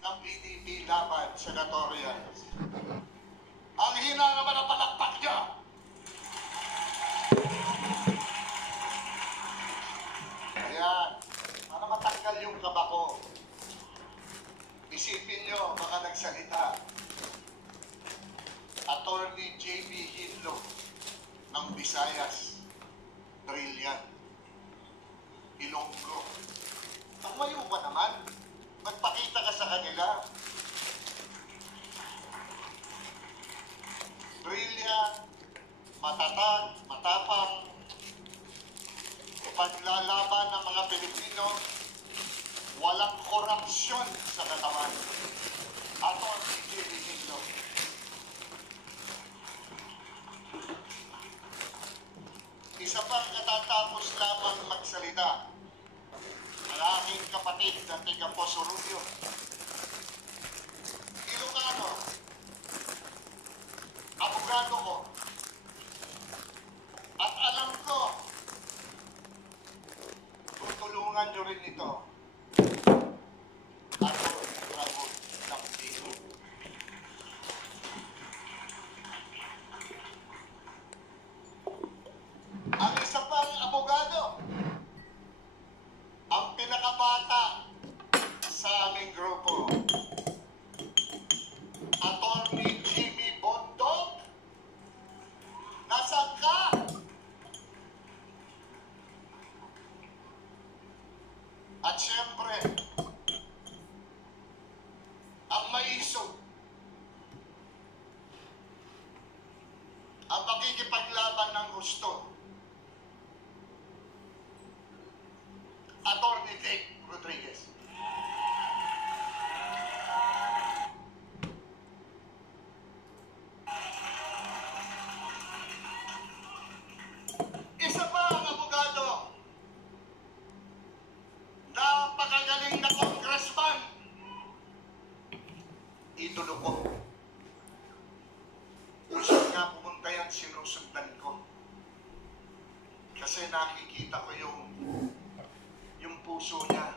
ng PDP laban senatorial. Ang hina naman ang palakpak niya. Ayan, para matanggal yung kaba ko. Isipin nyo, baka nagsalita. Attorney J.B. Hinlo ng Visayas. Brilliant. Ilonggo. Tumayo ba naman? Magpakita ka sa kanila. Brilliant, matatag, matapang, paglalaban ng mga Pilipino, walang korupsyon sa katawan. Attorney J.B. Hinlo. Isa pang katatapos lamang magsalita, ang aking kapatid na tiga Poso Rubio. Ilocano, abogado ko, at alam ko, tutulungan nyo rin ito. Attorney Ramon Lampico. Ang isa pang abogado, ang pinakabata sa aming grupo, Attorney Jimmy Bondok. Nasaan ka? At siyempre, ang maisog, ang makikipaglaban ng gusto, Attorney Vic Rodriguez. Isa pa ang abogado, napakagaling na congressman, idolo ko. Kung saan nga pumunta yan, sinusundan ko. Kasi nakikita ko yung puso niya.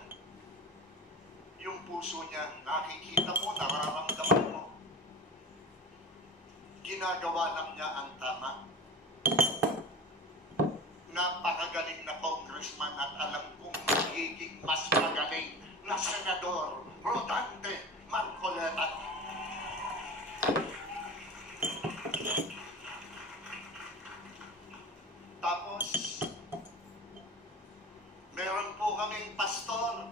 Yung puso niya, nakikita mo, nararamdaman mo. Ginagawa lang niya ang tama. Napakagaling na congressman at alam kong magiging mas magaling na senador, Rodante Marcoleta. Tapos, meron po kaming pastor.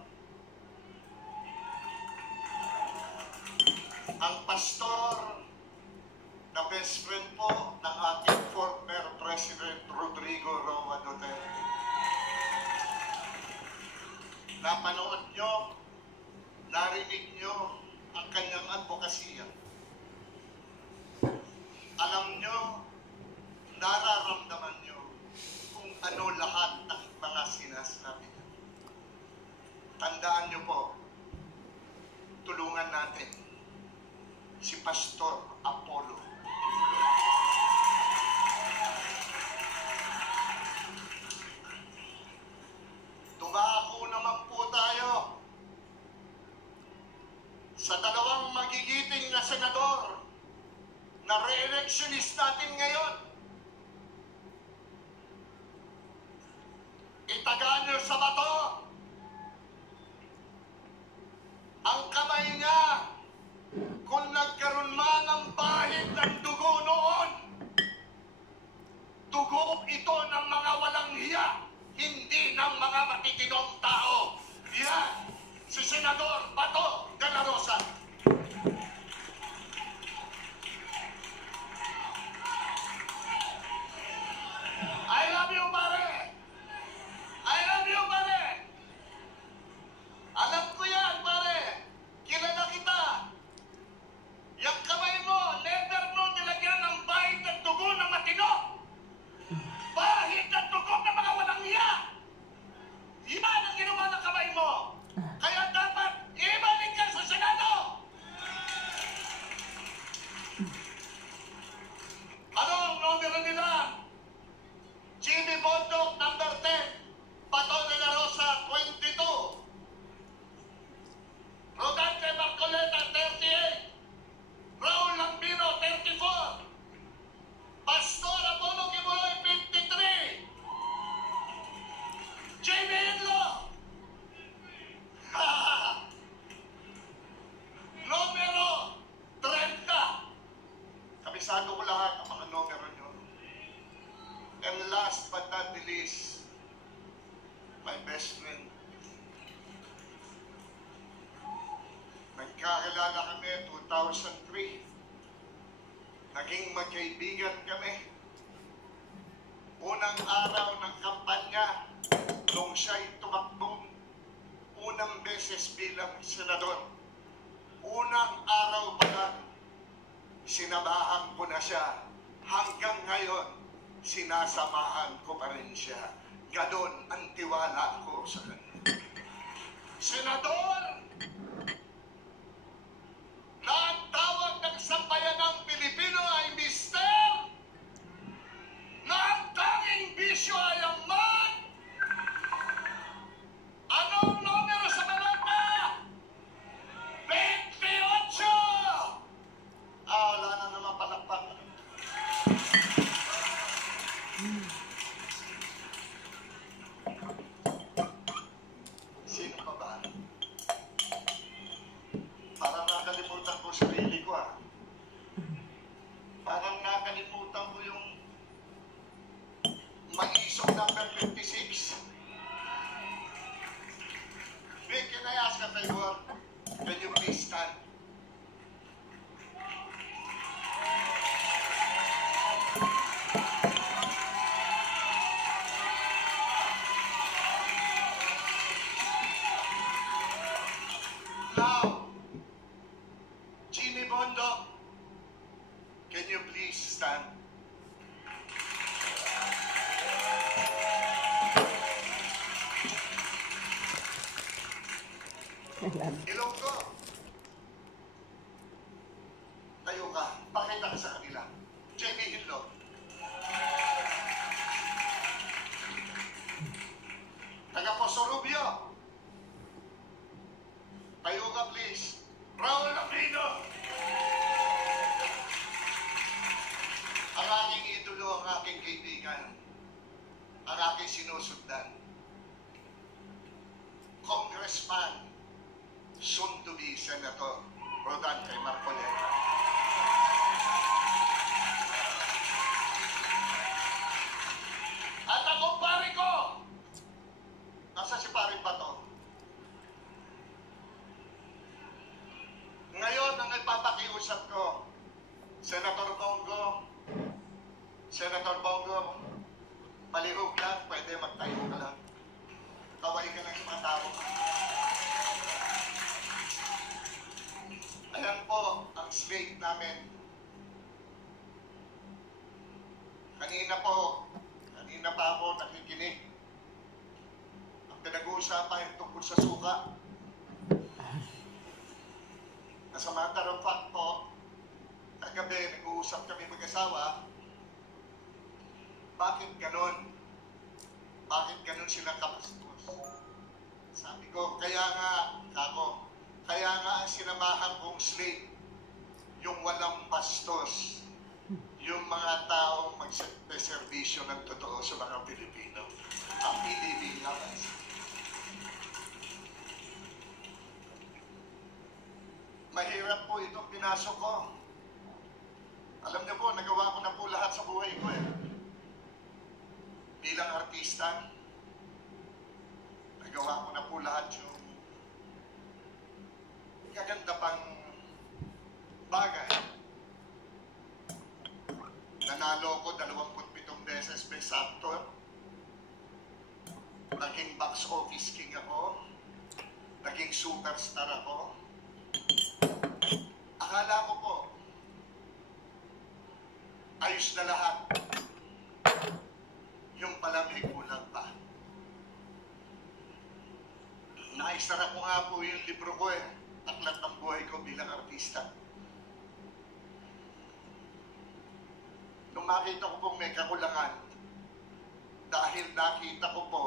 Ang pastor na best friend po ng ating former President Rodrigo Roa Duterte. Napanood nyo, narinig nyo ang kanyang advokasya. Alam nyo, nararamdaman nyo kung ano lahat ng mga sinasabi niya. Tandaan nyo po, tulungan natin si Pastor Apollo. Tungako naman po tayo sa dalawang magigiting na senador na re-electionist natin ngayon. Itagaan nyo sa bato ang kamay niya kung nagkaroon man ng bahid ng dugo noon. Dugo ito ng mga walang hiya, hindi ng mga matitinong tao. Yan, si Senador Bato de la Rosa. I love you, pare! I love you, pare! Alam ko yan, pare! Kilala kita! Yung kamay mo, never mo nilagyan ng bahid ng dugo ng matino! Bahid ng dugo ng mga walang hiya! Yan ang ginawa ng kamay mo! Kaya dapat iba Nagkakilala kami 2003. Naging magkaibigan kami. Unang araw ng kampanya, nung siya'y tumakbong unang beses bilang senador. Unang araw pa lang, sinamahan ko na siya. Hanggang ngayon, sinasamahan ko pa rin siya. Ganon ang tiwala ko sa kanya. Senador, na ang tawag ng sambayanang Pilipino ay mister, na ang tanging bisyo ay ang man. Anong numero sa balota? 28! Wala na naman palakpak. Sino pa ba? Parang nakalimutan ko sarili ko Parang nakalimutan ko yung mag-isok number 56. Vic, can I ask a favor? Can you please stand? Now, Jimmy Bondo, can you please stand? Ilonggo, tayo ka, pakita ka sa kanila. Jamie Hinlo. Taga Poso Rubio. Tayo ka, please. Raul Lamino. Ang aking idolo, ang aking kaibigan, ang aking sinusundan. Congressman, soon to be Senator Rodante Marcoleta. At ako, pare ko! Nasa si pare pa to? Ngayon, ang ipapakiusap ko, Senator Bongo, malihog lang, pwede magtayo ka lang. Kaway ka lang sa mga tao. Ayan po ang slate namin. Kanina pa ako nakikinig. Ang pinag-uusapan tungkol sa suka. As a matter of fact po, kagabi nag-uusap kami mag-asawa, bakit ganon? Bakit ganon sila kapastos? Sabi ko, kaya nga ang sinamahan kong slate, yung walang bastos, yung mga taong magserbisyo ng totoo sa mga Pilipino. Ang PDB naman. Mahirap po itong pinasok ko. Alam niyo po, nagawa ko na po lahat sa buhay ko Bilang artista, nagawa ko na po lahat yung kaganda pang bagay. Nanalo ko 27 beses Best Actor. Naging box office king ako. Naging superstar ako. Akala ko po, ayos na lahat. Yung pala may kulang pa. Naisara ko nga po yung libro ko Aklat ng buhay ko bilang artista. Nung makita ko pong may kakulangan, dahil nakita ko po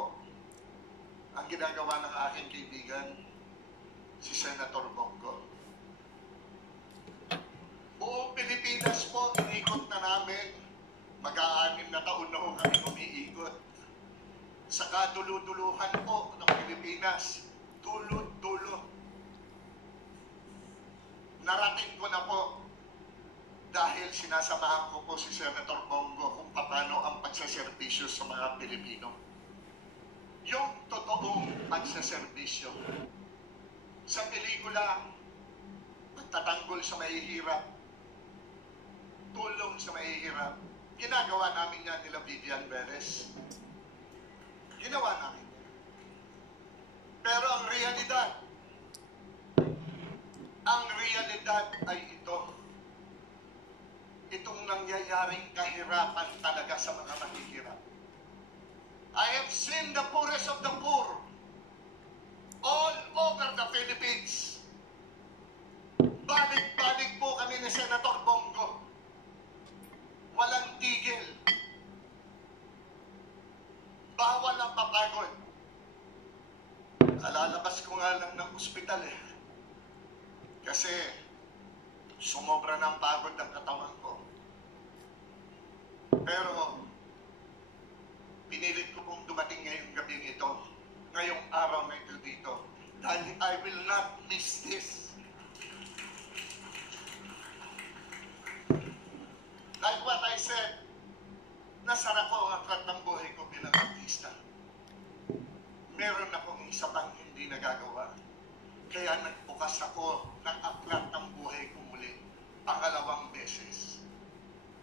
ang ginagawa ng aking kaibigan, si Senator Bongo. Buong Pilipinas po, inikot na namin. Mag-aanim na taon na kami umiikot. Sa kaduluduluhan po ng Pilipinas, dulo-dulo. Narating ko na po dahil sinasamahan ko po si Senator Bongo kung paano ang pagsaserbisyo sa mga Pilipino. Yung totoong pagsaserbisyo. Sa pelikula, pagtatanggol sa mahihirap, tulong sa mahihirap. Ginagawa namin yan nila Vivian Perez. Ginawa namin. Pero ang realidad ay ito. Itong nangyayaring kahirapan talaga sa mga mahihirap. I have seen the poorest of the poor all over the Philippines. Balik-balik po kami ni Senator Bongo. Walang tigil. Bawal ang papagod. Kalalabas ko nga lang ng ospital eh. Kasi sumobra ng pagod ang katawan ko. Pero pinilit ko pong dumating ngayong gabing ito, ngayong araw na ito dito, dahil I will not miss this. Like what I said, nasara ko ang aklat ng buhay ko bilang artista. Meron akong isa pang hindi nagagawa. Kaya nagbukas ako ng aklat ng buhay ko muli, pangalawang beses.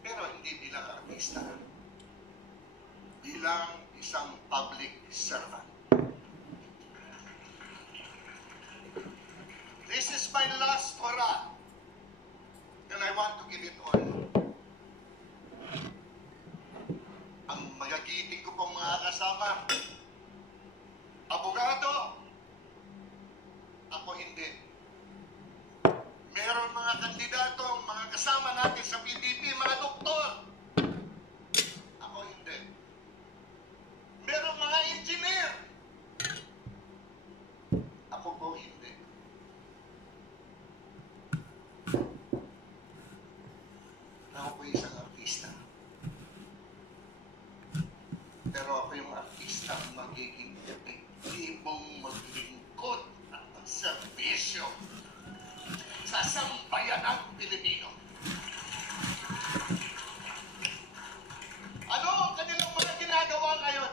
Pero hindi bilang artista, bilang isang public servant. This is my last hurrah, and I want to give it all. Ang magagiting ko pong mga kasama, abogado, ako hindi. Meron mga kandidato, mga kasama natin sa PDP, mga doktor, ako hindi. Meron mga engineer, ako po hindi. Ako po isang artista. Pero ako yung artista magiging epektibong maglingkod at magserbisyo sa sambayanang Pilipino. Ano ang kanilang mga ginagawa ngayon?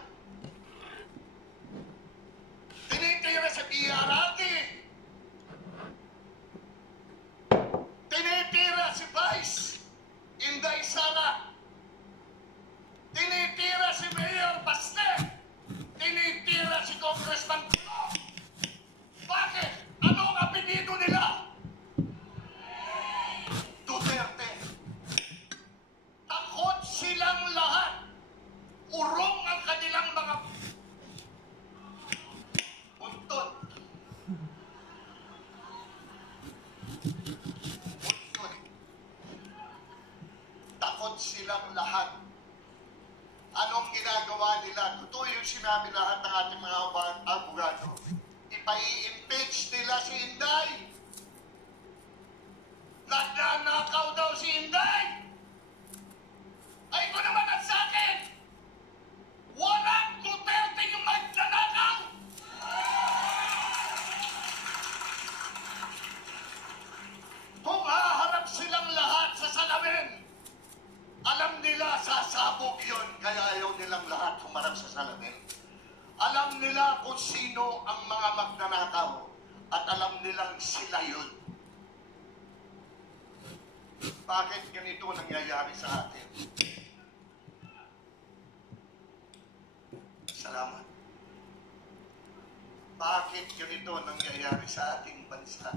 Tinitira sa PRRT. Tinitira si Vice Inday Sara. Tinitira si Mayor Baste. Tinitira si Congressman Tulo. Bakit? Ano ang apelido nila? Duterte. Takot silang lahat. Urong ang kanilang mga buntot. Buntot. Takot silang lahat. Anong ginagawa nila? Totoo yung sinabi lahat ng ating mga abogado. Ipai-impeach nila si Inday. Nagnanakaw daw si Inday. Ay ko naman at sa akin. Walang Duterte yung magnanakaw. Kung haharap silang lahat sa salamin, alam nila sasabog yun, kaya ayaw nilang lahat humarap sa salamin. Alam nila kung sino ang mga magnanakaw at alam nilang sila yun. Bakit ganito nangyayari sa atin? Salamat. Bakit ganito nangyayari sa ating bansa?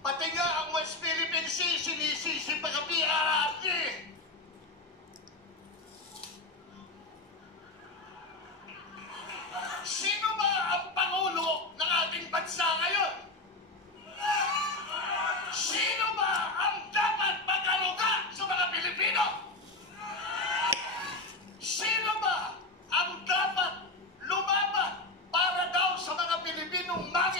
Pati nga ang West Philippine Sea, sinisisi pa ka PRRT. Sino ba ang Pangulo ng ating bansa ngayon? Sino ba ang dapat mag-aruga sa mga Pilipino? Sino ba ang dapat lumaban para daw sa mga Pilipinong mangin?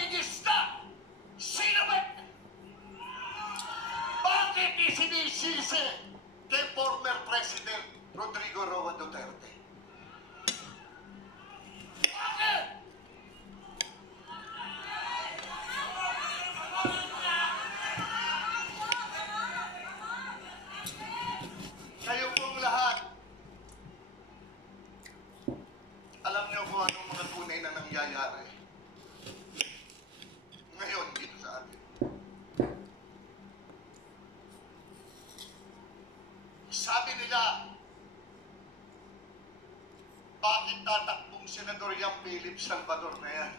yung Philip Salvador na yan.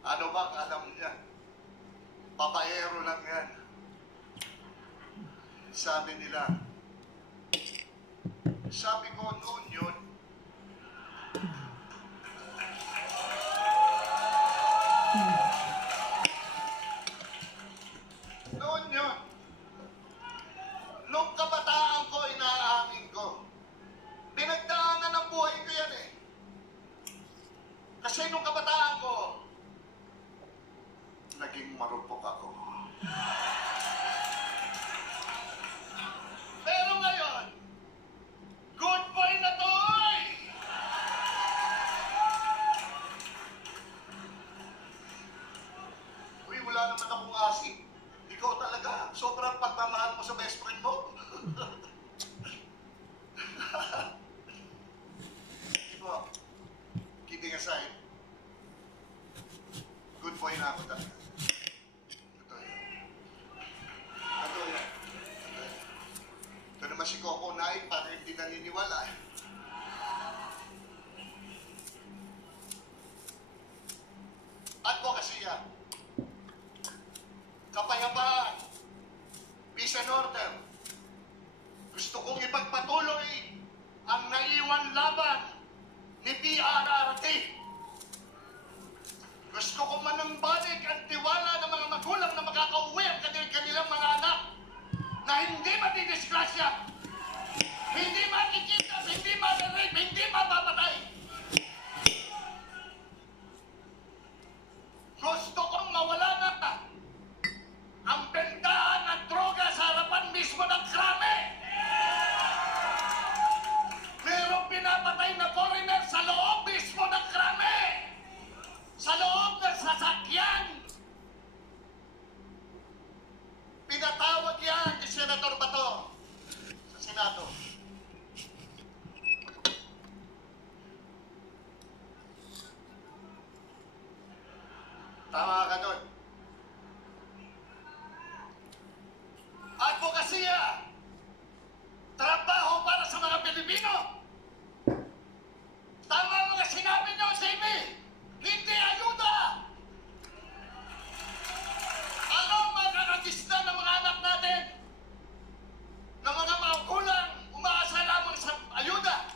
Ano bang alam niya? Babaero lang yan. Sabi nila, sabi ko noon yun, nung kabataan ko, inaangin ko. Pinagdaanan ng buhay ko yan eh. Kasi nung kabataan ko, naging marupok ako. Pero ngayon, good boy na to eh! Uy, wala naman akong asik. Ikaw talaga, sobrang pagmamahal mo sa best friend mo. Diba, kidding aside, good boy na ako talaga. Ito yan. Ito naman si Coco Nay, para hindi naniniwala. Advocacy yan. Kapayapaan. Peace and order. Gusto kong ipagpatuloy ang naiwan laban ni PRRD. Gusto kong manambalik ang tiwala ng mga magulang na makakauwi ang kanilang mga anak na hindi matidisgrasya, hindi makikita, hindi ma-rape, hindi mapapatay. Gusto kong mawala na ang bentahan ng droga sa harapan mismo ng krame. Merong pinapatay na foreigner sa loob mismo ng krame. Sa loob ng sasakyan. Pinatawag yan ni Senator Bato sa Senado. Tama ka doon. Advokasya! Trabaho para sa mga Pilipino! Tama mga sinabi niyo, JB! Hindi ayuda! Ano magkakagista ng mga anak natin? Ng mga magulang, umaasa lamang sa ayuda?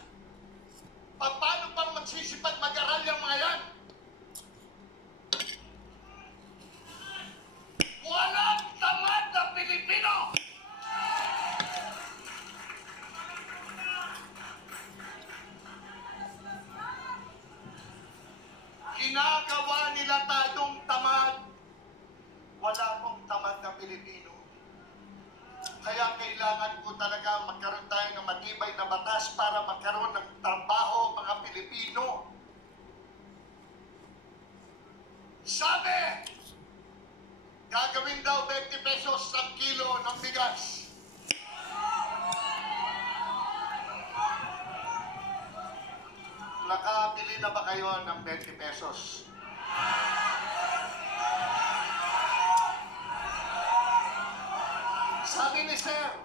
Paano pang magsisipag mag-aral yung mga yan? Walang tamad na Pilipino! Ginagawa nila tayong tamad. Wala pong tamad na Pilipino. Kaya kailangan ko talaga magkaroon tayo ng matibay na batas para magkaroon ng trabaho mga Pilipino. Sabi, gagawin daw 20 pesos ang kilo ng bigas. Nakabili na ba kayo ng 20 pesos? Sabi ni Sir,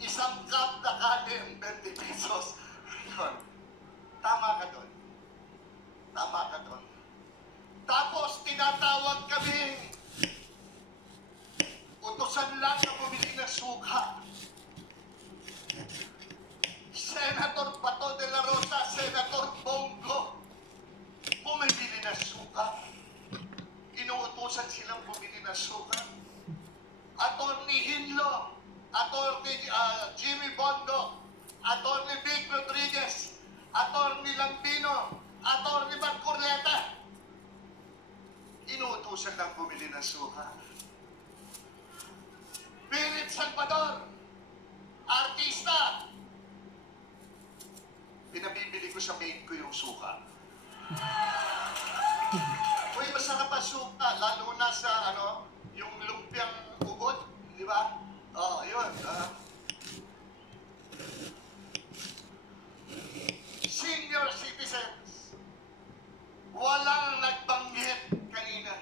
isang cup na kanin, 20 pesos. Tama ka doon. Tama ka doon. Tapos tinatawag kami, utusan lang na bumili ng suka. Senator Bato de la Rosa, Senator Bongo, bumili ng suka. Inuutusan silang bumili ng suka. Attorney Hinlo, Attorney Jimmy Bondo, Attorney Vic Rodriguez, Attorney Lambino, Attorney Marcorleta, inuutusan lang bumili ng suka. Philip Salvador, artista, pinabibili ko sa maid ko yung suka. Uy, masarap ang suka, lalo na sa yung lumpiang ugot, di ba? Oo, yun. Senior citizens, walang nagbanggit kanina.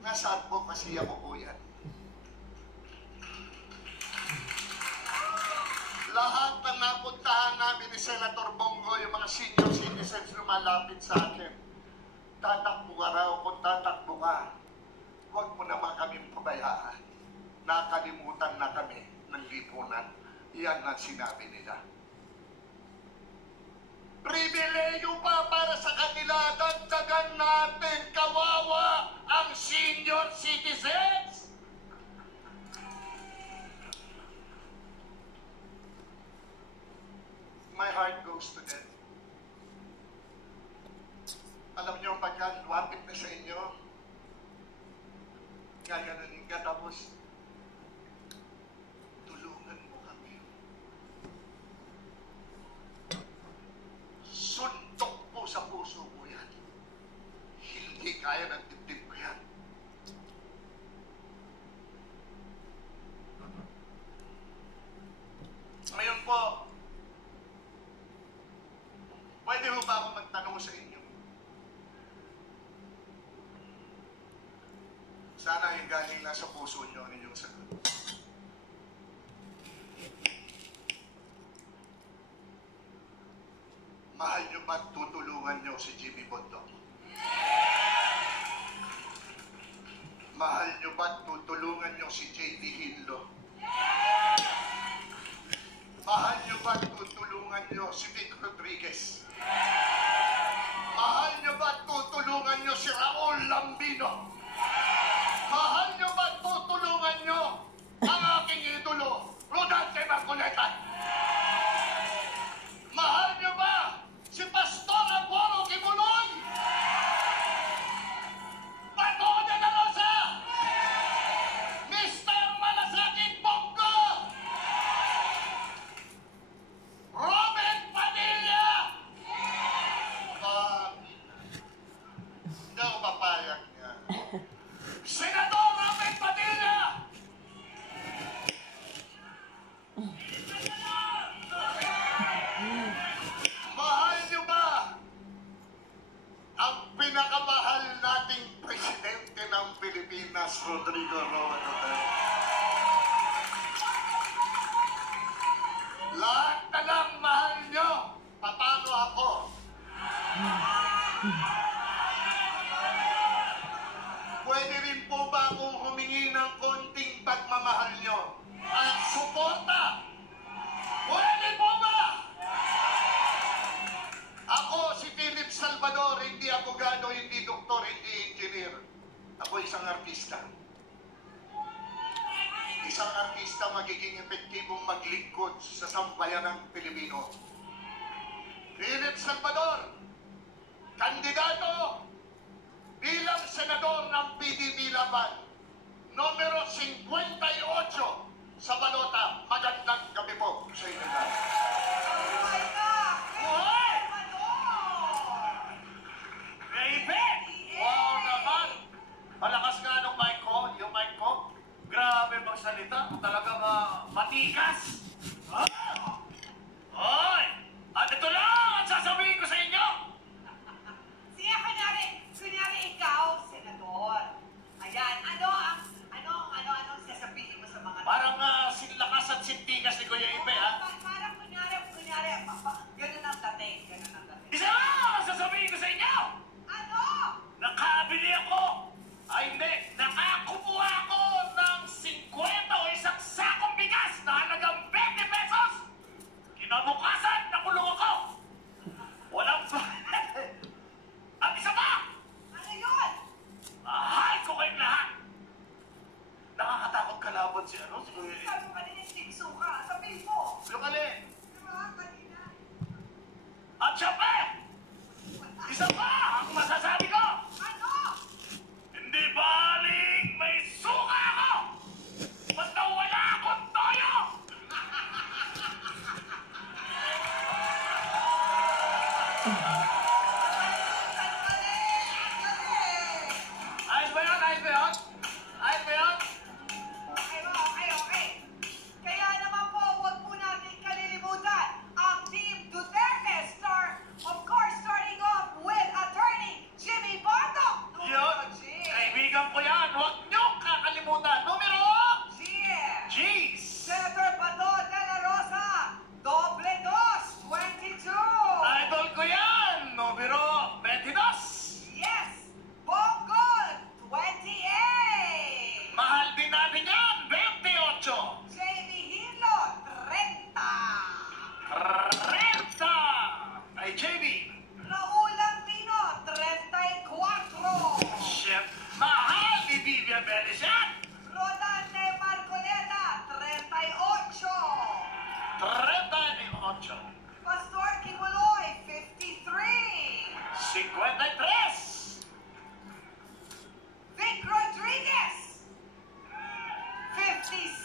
Nasa advocacy ako po yan. lahat ng napuntahan namin ni Senator Bongo, yung mga senior citizens lumalapit sa akin. Tatakbo ka raw, kung tatakbo ka, huwag mo naman kaming pabayaan. Nakalimutan na kami ng lipunan. Iyan ang sinabi nila. Pribileyo pa para sa kanila, dagdagan natin, kawawa ang senior citizens. My heart goes to them. Alam niyo, pagka lumapit na sa inyo, gaganunin ka, tapos tulungan mo kami. Suntok po sa puso mo yan. Hindi kaya ng dibdib ko yan. Ngayon po, pwede mo ba ako magtanong sa inyo? Sana yung galing na sa puso nyo ang inyong sagot. Mahal nyo ba tutulungan nyo si Jimmy Bondoc? Mahal nyo ba tutulungan nyo si J.D. Hinlo? Mahal nyo ba tutulungan nyo si Vic Rodriguez? Mahal nyo ba tutulungan nyo si Raul Lambino? Mahal nyo ba tutulungan nyo ang aking idolo, Rodante Marcoleta? Mahal nyo ba si Pastor Apollo Kibuloy? Pato de la Rosa? Mr. Malasakit Bongo? Robert Padilla? Hindi ako papayag niya. Senador Robert Padilla! Mahal niyo ba ang pinakamahal nating presidente ng Pilipinas, Rodrigo Roa Duterte? Lahat na lang mahal niyo. Paano ako? Pwede rin po ba akong humingi ng konting pagmamahal nyo at suporta? Pwede po ba? Ako si Philip Salvador, hindi abogado, hindi doktor, hindi engineer. Ako isang artista. Isang artista magiging epektibong maglingkod sa sambayan ng Pilipino. Philip Salvador, kandidato bilang senador ng PDP Laban, numero 58 sa balota. Magandang gabi po sa inyo. Hoy! Baby! Wow naman! Malakas nga nung mic ko, yung mic ko. Grabe magsalita, talagang matikas. Hoy! At ito lang ang sasabihin ko sa inyo! Siya, kunyari ikaw, senador. Ayan, anong sasabihin mo sa mga... Parang sinlakas at sintikas ni Kuya Ipe, ha? Parang kunyari, ganun ang dating. Isa lang ang sasabihin ko sa inyo! Ano? Nakabili ako! Ay, hindi! Nakakuha ako ng 50 o isang sakong bigas na halagang 20 pesos! Kinabukasan, nakulong ako! Walang At isa pa! Ano yun? Mahal ko kayong lahat! Nakakatakot kalaban si ano? Si Kuya Ipe. Sabi mo kanina, stikso ka. Sabihin mo. Yung alin? Diba, kanina? At syempre! Isa pa ang masasabi ko! Ano? Hindi baling may suka ako! Basta wala akong toyo! Ayos ba yun? Ayos ba yun? Ayos ba yun? Okay. Kaya naman po, huwag po natin kalilimutan ang Team Duterte of course, starting off with Attorney Jimmy Bondoc. Yun! Kaibigan ko yan! Huwag niyong kakalimutan! Numero! G. Jeez! Senator Bato de la Rosa. rebeles yan! Rodante Marcoleta, 38. 38. Pastor Kibuloy, 53. 53. Vic Rodriguez, 56.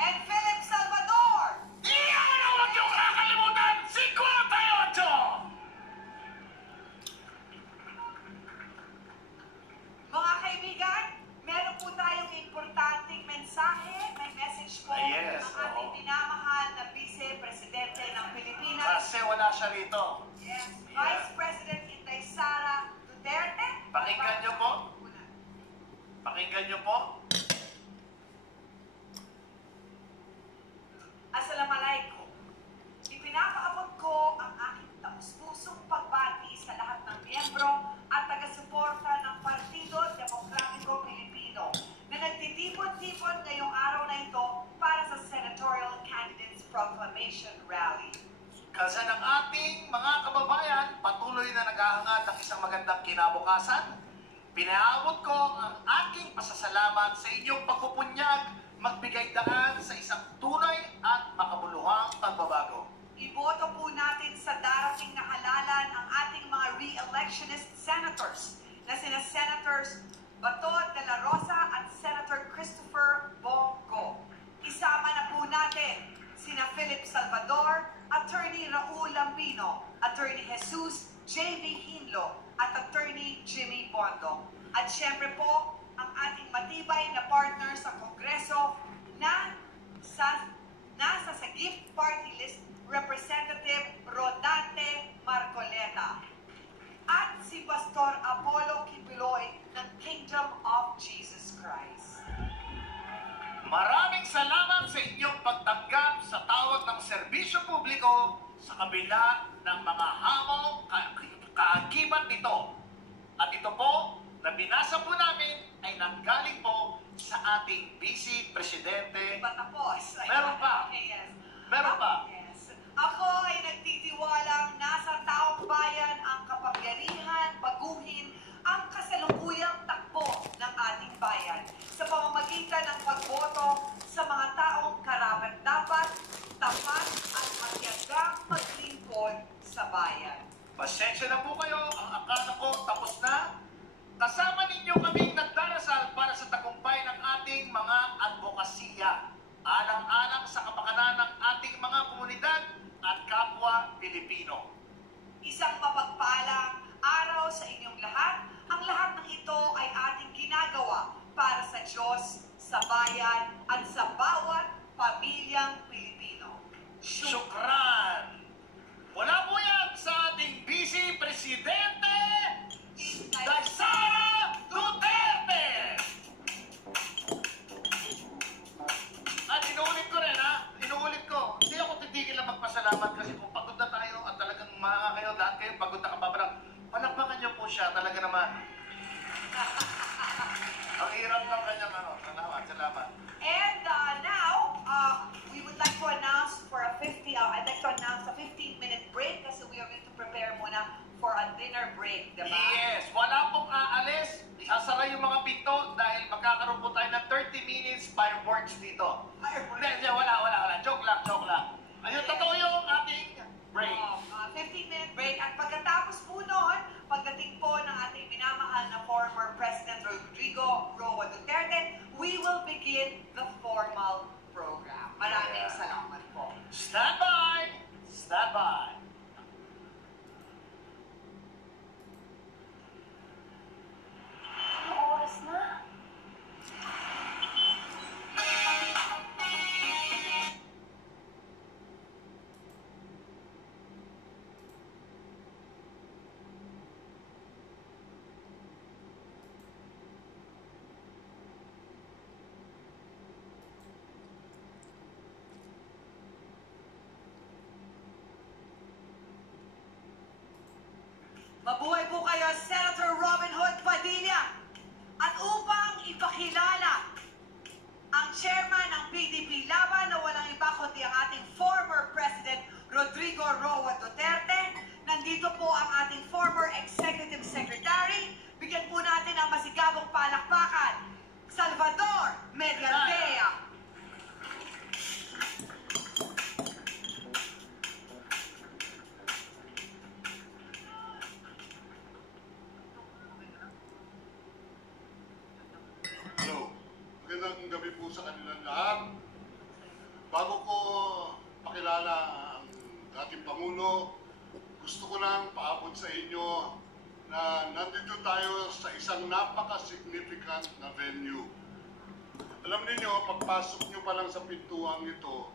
And Philip Salvador, Iyan ang huwag niyong kakalimutan! 58! mga kaibigan, meron po tayong importanteng mensahe. May message po Yes, ng ating oo. minamahal na Vice Presidente ng Pilipinas. Kasi wala siya rito. Yes, Vice President Inday Sara Duterte. Pakinggan niyo po. Pakinggan niyo po. Assalamualaikum. Ipinapaabot ko ang aking taus-pusong pagbati sa lahat ng miyembro at taga-suporta ng Partido Demokratiko Pilipino na nagtitipon-tipon ngayong araw na ito para sa Senatorial Candidates Proclamation Rally. Kasi ng ating mga kababayan, patuloy na naghahangad ng isang magandang kinabukasan. Pinaabot ko ang aking pasasalamat sa inyong pagpupunyag, magbigay daan sa isang tunay at makabuluhang pagbabago. Iboto po natin sa darating na halalan ang ating mga re-electionist senators na sina Senators Bato de la Rosa at Senator Christopher Bongo. Isama na po natin sina Philip Salvador, Attorney Raul Lambino, Attorney Jesus J.V. Hinlo at Attorney Jimmy Bondo. At syempre po, ang ating matibay na partner sa Kongreso na nasa sa gift party list, Representative Rodante Marcoleta at si Pastor Apollo Kibuloy ng Kingdom of Jesus Christ. Maraming salamat sa inyong pagtanggap sa tawag ng serbisyo publiko sa kabila ng mga hamong kaakibat nito. At ito po, na binasa po namin, ay nanggaling po sa ating Vice Presidente. Ba tapos? Meron pa. Yes. Meron pa. Yes. Ako ay nagtitiwalang nasa taong bayan ang kapangyarihan, baguhin ang kasalukuyang takbo ng ating bayan sa pamamagitan ng pagboto sa mga taong karapat-dapat, tapat at matyagang maglingkod sa bayan. Pasensya na po kayo, ang akala ko tapos na. Kasama ninyo kaming nagdarasal para sa tagumpay ng ating mga advokasya, alang-alang sa kapakanan ng ating mga komunidad at kapwa Pilipino. Isang mapagpalang araw sa inyong lahat. Ang lahat ng ito ay ating ginagawa para sa Diyos, sa bayan, at sa bawat pamilyang Pilipino. Syukran! Wala po yan sa ating Vice Presidente, Inday Sara Duterte! At inuulit ko rin ha, inuulit ko, hindi ako titigil na magpasalamat kasi kung pagod na tayo at talagang mga kayo, lahat kayo pagod na kababarang, palakpakan niyo po siya talaga naman. Ang hirap ng kanyang ano, salamat. And now, we would like to announce for a 15-minute break kasi we are going to prepare muna for a dinner break, diba? Yes, wala pong aalis. Isasara yung mga pinto dahil magkakaroon po tayo ng 30 minutes fireworks dito. Hindi, wala. Joke lang. Ayun, totoo yung ating break. 15-minute break. At pagkatapos po noon, pagdating po ng ating minamahal na former President Rodrigo Roa Duterte, we will begin the formal program. Maraming salamat po. Stand by! Ano oras na? Mabuhay po kayo, Senator Robin Hood Padilla. At upang ipakilala ang chairman ng PDP Laban na walang iba kundi ang ating former President Rodrigo Roa Duterte, nandito po ang ating former Executive Secretary. Bigyan po natin sa kanilang lahat. Bago ko pakilala ang dating Pangulo, gusto ko lang paabot sa inyo na nandito tayo sa isang napaka-significant na venue. Alam niyo, pagpasok nyo pa lang sa pintuang ito,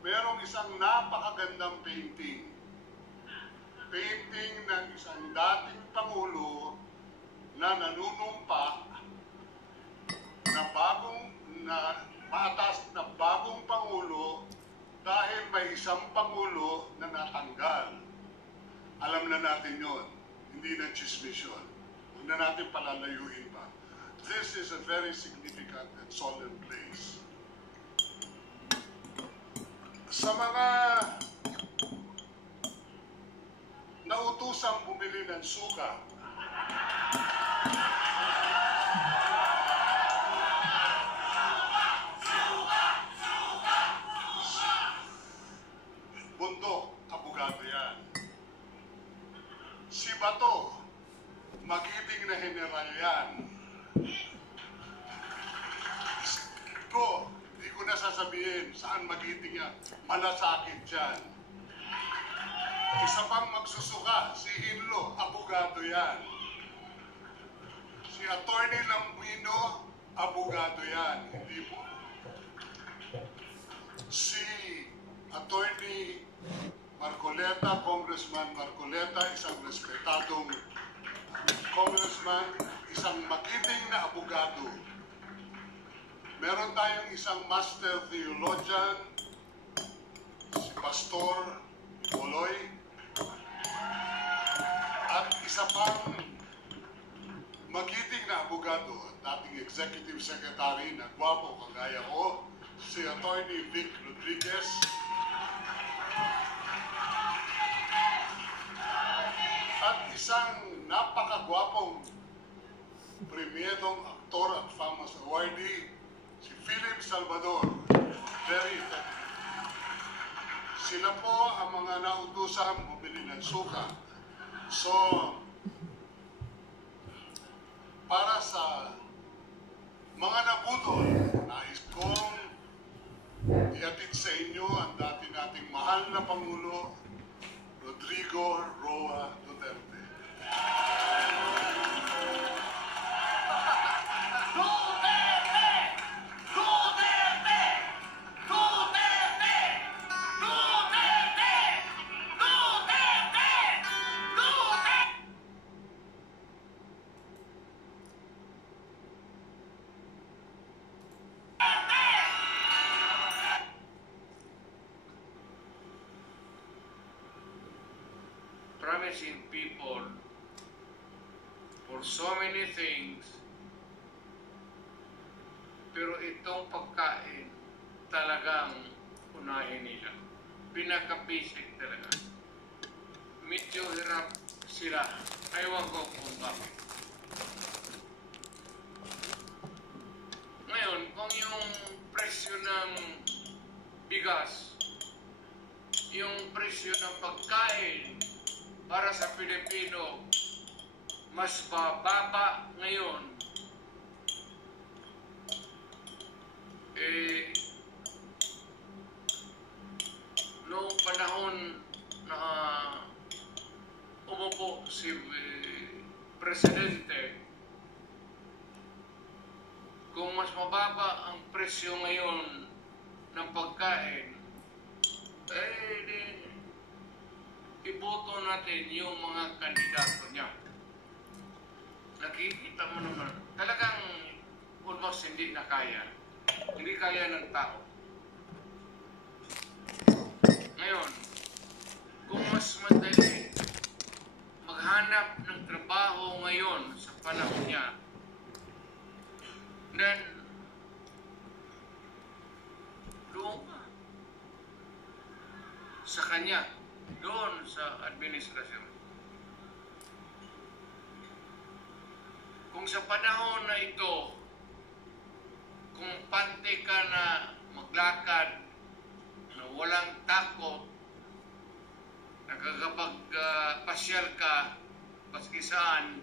mayroong isang napakagandang painting. Painting ng isang dating Pangulo na nanunumpa na maatas na bagong Pangulo dahil may isang Pangulo na natanggal. Alam na natin yon, hindi na chismis yun. Huwag na natin palalayuin pa. This is a very significant and solemn place. Sa mga nautusang bumili ng suka, Bundok, abogado yan. Si Bato, magiting na general yan. Hindi ko na sasabihin saan magiting yan. Malasakit yan. Isa pang magsusuka, si Hinlo, abogado yan. Si Attorney Lambuino, abogado yan. Hindi po. Si Attorney Marcoleta, Congressman Marcoleta, isang respetadong congressman, isang magiting na abogado. Meron tayong isang master theologian, si Pastor Boloy, at isa pang magiting na abogado at dating executive secretary na gwapo kagaya ko, si Attorney Vic Rodriguez, at isang napakagwapong premierong aktor at famous awardee, si Philip Salvador. Very effective. Sila po ang mga nautusan bumili ng suka. So, para sa mga nabudol, nais kong iatid sa inyo ang dati nating mahal na Pangulo, Rodrigo Roa Duterte. Promising people for so many things, pero itong pagkain talagang unahin nila. Pinaka-basic talaga. Medyo hirap sila. Ewan ko kung bakit. Ngayon, kung yung presyo ng bigas, yung presyo ng pagkain para sa Pilipino mas bababa ngayon, noong panahon na umupo si Presidente, kung mas mababa ang presyo ngayon ng pagkain, iboto natin yung mga kandidato niya. Nakikita mo naman, talagang almost hindi na kaya. Hindi kaya ng tao. Ngayon, kung mas madali maghanap ng trabaho ngayon sa panahon niya, then doon ka sa kanya, doon sa administrasyon. Kung sa panahon na ito, kung pante ka na maglakad, na walang takot, nakakapag-pasyal ka, maski saan,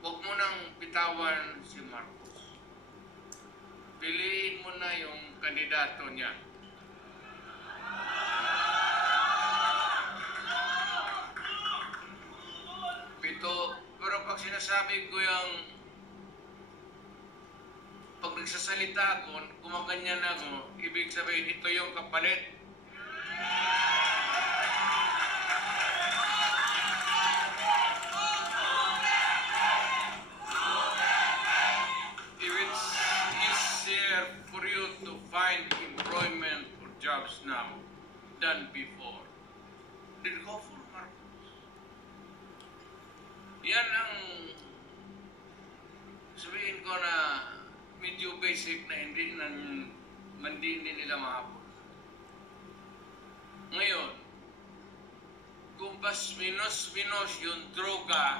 huwag mo nang bitawan si Marcos. piliin mo na yung kandidato niya. Pero pag sinasabi ko yung pag nagsasalita ako, kumaganyan ako, ibig sabihin ito yung kapalit. If it's easier for you to find employment or jobs now than before, then go for Marcos. Yan ang sabihin ko na medyo basic na hindi nila mahabol. Ngayon, kung mas minus yung droga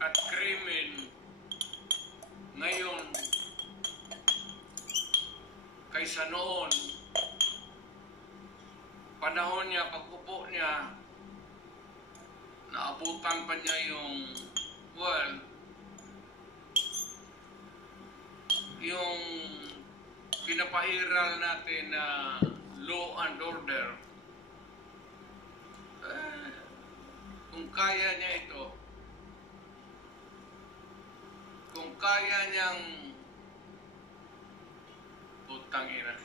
at krimen ngayon kaysa noon, panahon niya, pag-upo niya, naabutan pa niya yung pinapairal natin na law and order. Kung kaya niya ito, kung kaya niyang putang ina.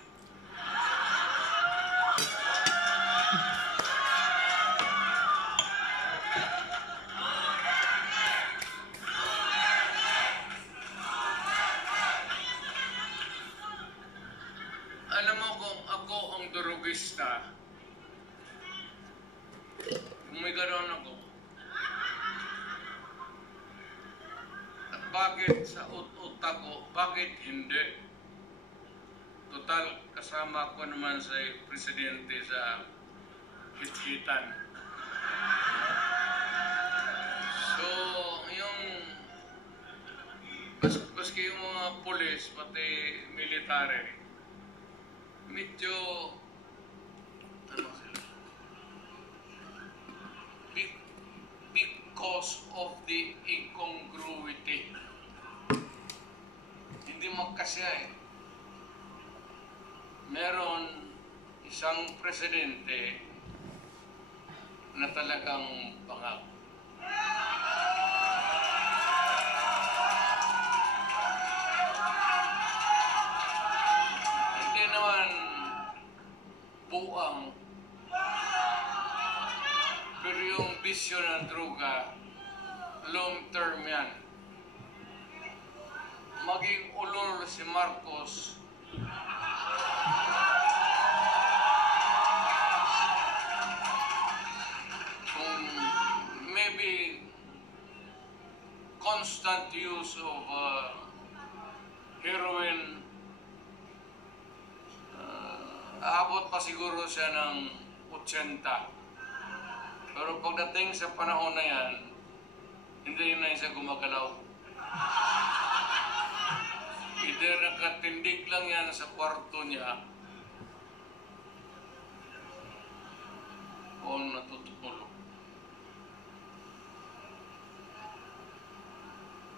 Alam mo kung ako ang durugista, kung may gano'n ako, at bakit sa utak ko, bakit hindi? Total, kasama ko naman sa presidente sa hit-hitan. So, yung maski yung mga pulis, pati military, medyo ano sila? Because of the incongruity. Hindi magkasya eh. Meron isang presidente na talagang bangag. Hindi naman buang, pero yung bisyo ng droga, long term yan. Maging ulol si Marcos, kung maybe constant use of heroin, aabot pa siguro siya ng 80. Pero pagdating sa panahon na yan, hindi na siya gumagalaw. Either nakatindig lang yan sa kwarto niya o natutulog.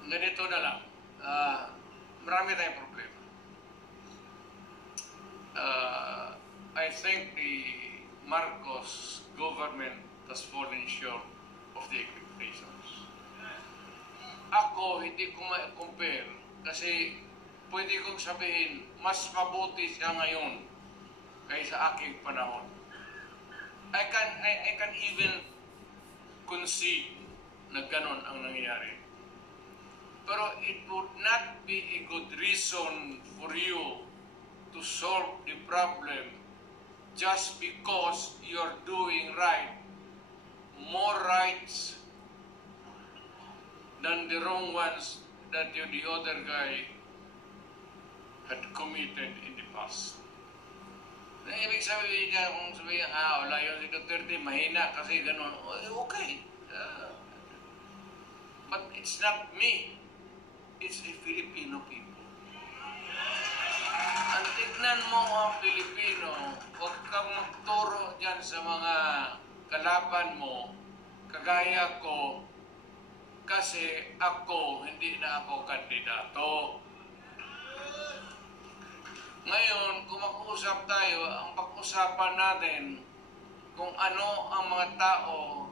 Ganito na lang. Marami tayong problema. I think the Marcos government has fallen short of the expectations. Ako, hindi ko ma-compare kasi pwede kong sabihin, mas mabuti siya ngayon kaysa aking panahon. I can even concede na ganon ang nangyayari. Pero it would not be a good reason for you to solve the problem just because you're doing right. More rights than the wrong ones that the other guy had committed in the past. Na ibig sabihin niya, kung sabihin, wala yun si Duterte, mahina kasi gano'n, okay. But it's not me. It's the Filipino people. Ang tignan mo ang Pilipino, huwag kang magturo dyan sa mga kalaban mo, kagaya ko, kasi ako, hindi na ako kandidato. Ngayon, kung mag-uusap tayo, ang pag-usapan natin kung ano ang mga tao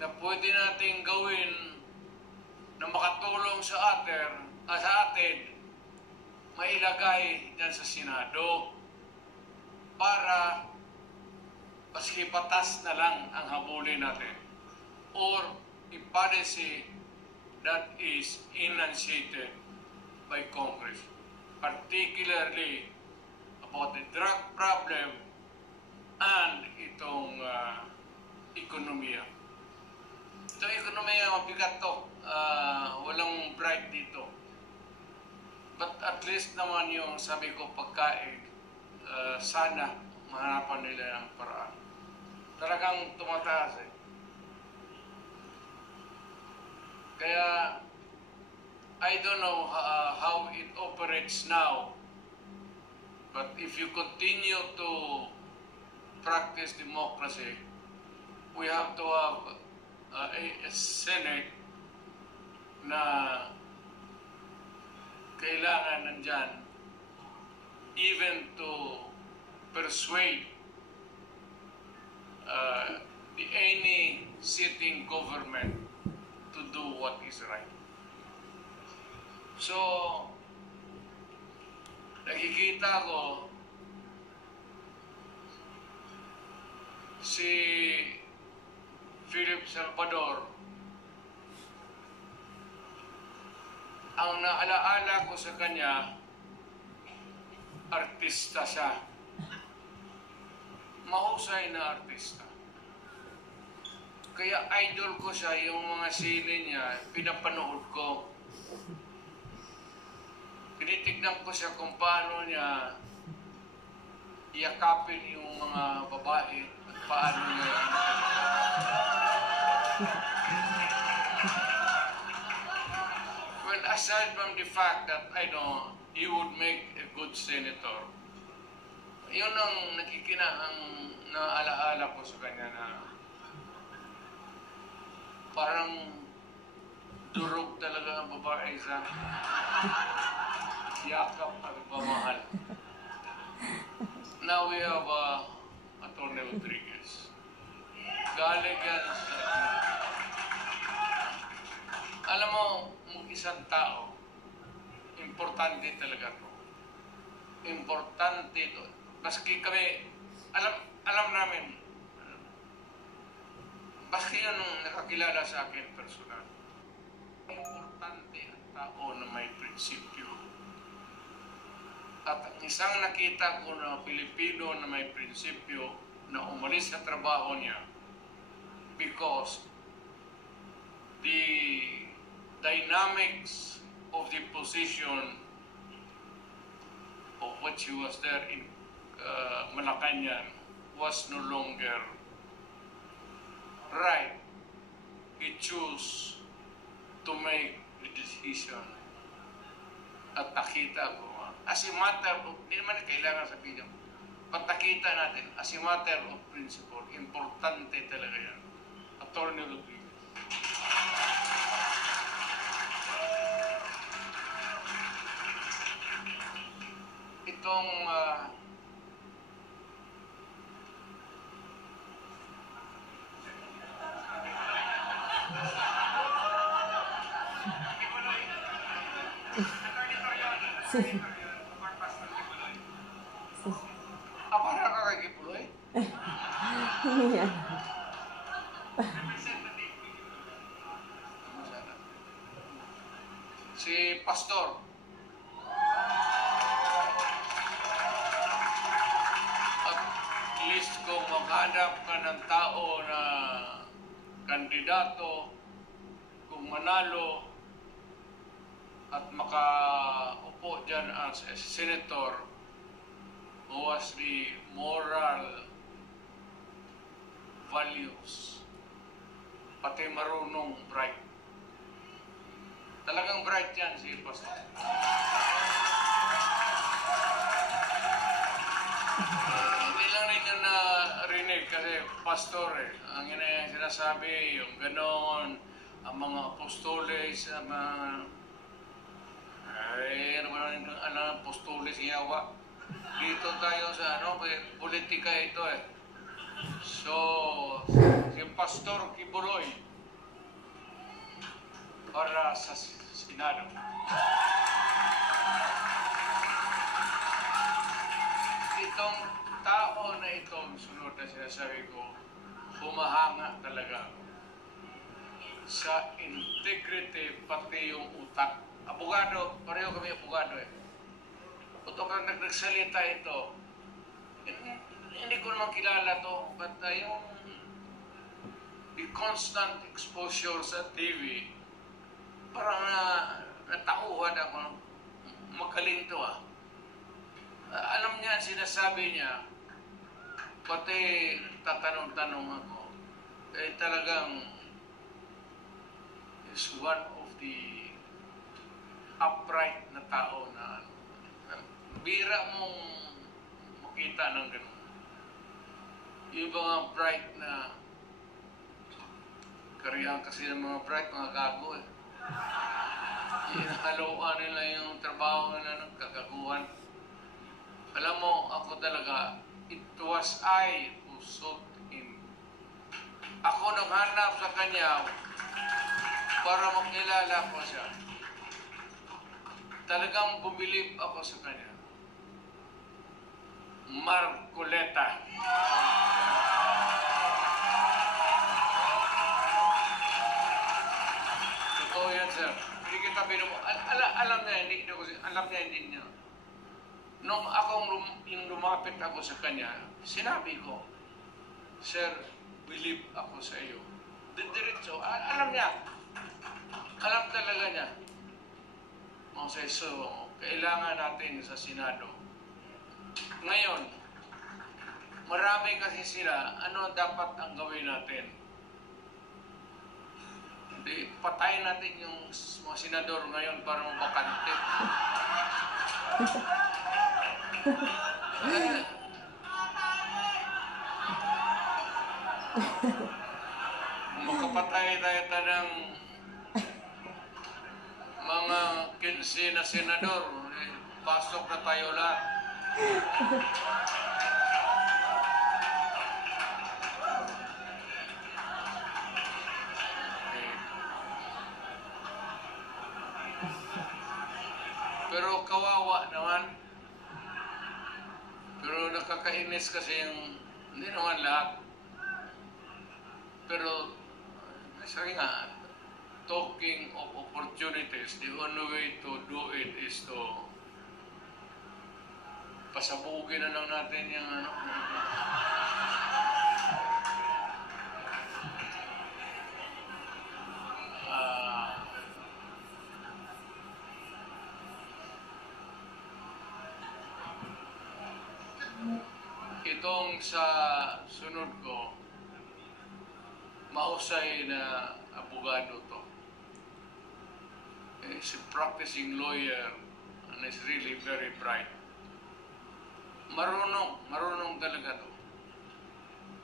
na pwede nating gawin na makatulong sa atin, mailagay dyan sa Senado para maski patas na lang ang habulin natin or a policy that is enunciated by Congress, particularly about the drug problem and itong ekonomiya. Itong ekonomiya, mabigat to. Walang bright dito. But at least naman yung sabi ko pagkain, sana mahanapan nila ng paraan. Talagang tumataas eh. Kaya, I don't know how it operates now, but if you continue to practice democracy, we have to have a Senate na kailangan nandyan even to persuade any sitting government to do what is right. So, nakikita ko si Philip Salvador, ang naalaala ko sa kanya, artista siya. Mahusay na artista. Kaya idol ko siya, yung mga sine niya, pinapanood ko. Tinitignan ko siya kung paano niya iyakapin yung mga babae at paano niya Well, aside from the fact that I know he would make a good senator, yun ang ang naalaala ko sa kanya na parang durog talaga ang babae sa yakap at pamahal. Now we have Atty. Rodriguez. Galing yan sa... Alam mo, isang tao, importante talaga to. Importante to. Maski kami, alam namin, maski yun ang nakakilala sa akin personal. Importante ang tao na may prinsipyo. At ang isang nakita ko na Pilipino na may prinsipyo na umalis sa trabaho niya because the dynamics of the position of which he was there in Malacanang was no longer right. He chose to make the decision. At nakita ko, as a matter of, hindi naman kailangan sabihin niyo, patakita natin, as a matter of principle, importante talaga yan. Atty. Rodriguez. Itong para ka kay Kipuloy? Iya. Si Pastor. At least kung maghanap ka ng tao na kandidato, kung manalo at makaupo dyan as a senator who has the moral values, pati marunong bright. Talagang bright yan si Pastor. Hindi lang rin yan narinig kasi Pastor ang sinasabi, yung ganon, ang mga apostoles, ang mga ano ba apostol si Yawa? Dito tayo sa politika ito eh. So, si Pastor Kibuloy para sa Senado. Itong tao na itong sunod na sinasabi ko, humahanga talaga sa integrity pati yung utak. Abogado, pareho kami abogado eh. Kung nagsalita ito, hindi ko naman kilala to, but yung the constant exposure sa TV, parang natauhan ako, magaling to ah. Alam niya, sinasabi niya, pati tatanong-tanong ako, eh talagang is one of the upright na tao na bira mong makita ng ganun. Yung mga bright na karihan kasi ng mga bright, mga gago eh. Inahaloan nila yung trabaho na nagkagaguhan. Alam mo, ako talaga, it was I who sought him. Ako naghanap sa kanya para makilala ko siya. Talagang bumilib ako sa kanya. Marcoleta. Totoo yan, sir. Hindi kita binumo. Alam niya, alam niya, hindi niya. Nung yung lumapit ako sa kanya, sinabi ko, Sir, believe ako sa iyo. Diretso, alam niya. Alam talaga niya. So, kailangan natin sa Senado. Ngayon, marami kasi sila, ano dapat ang gawin natin? Hindi, patayin natin yung mga senador ngayon para mabakante. Makapatay tayo ng mga 15 na senador, pasok na tayo lahat. Pero kawawa naman. Pero nakakainis kasi yung, hindi naman lahat. Pero, sabi nga, talking of opportunities, the only way to do it is to pasabugin na lang natin yung itong sa sunod ko, mahusay na abogado to. He's a practicing lawyer and is really very bright. Marunong talaga to.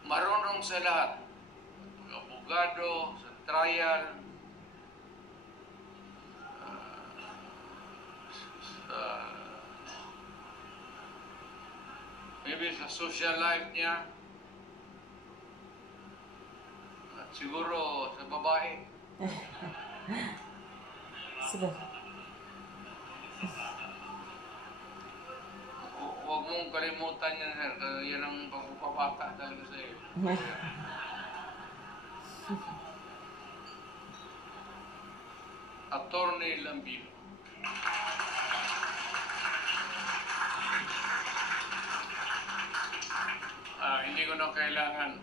Marunong sa lahat. Abogado, sa trial, maybe sa social life niya, at siguro sa babae. Sige. Huwag mong kalimutan yan, sir. Yan ang pagpapabata talaga sa iyo. Attorney Lambino. Hindi ko na kailangan.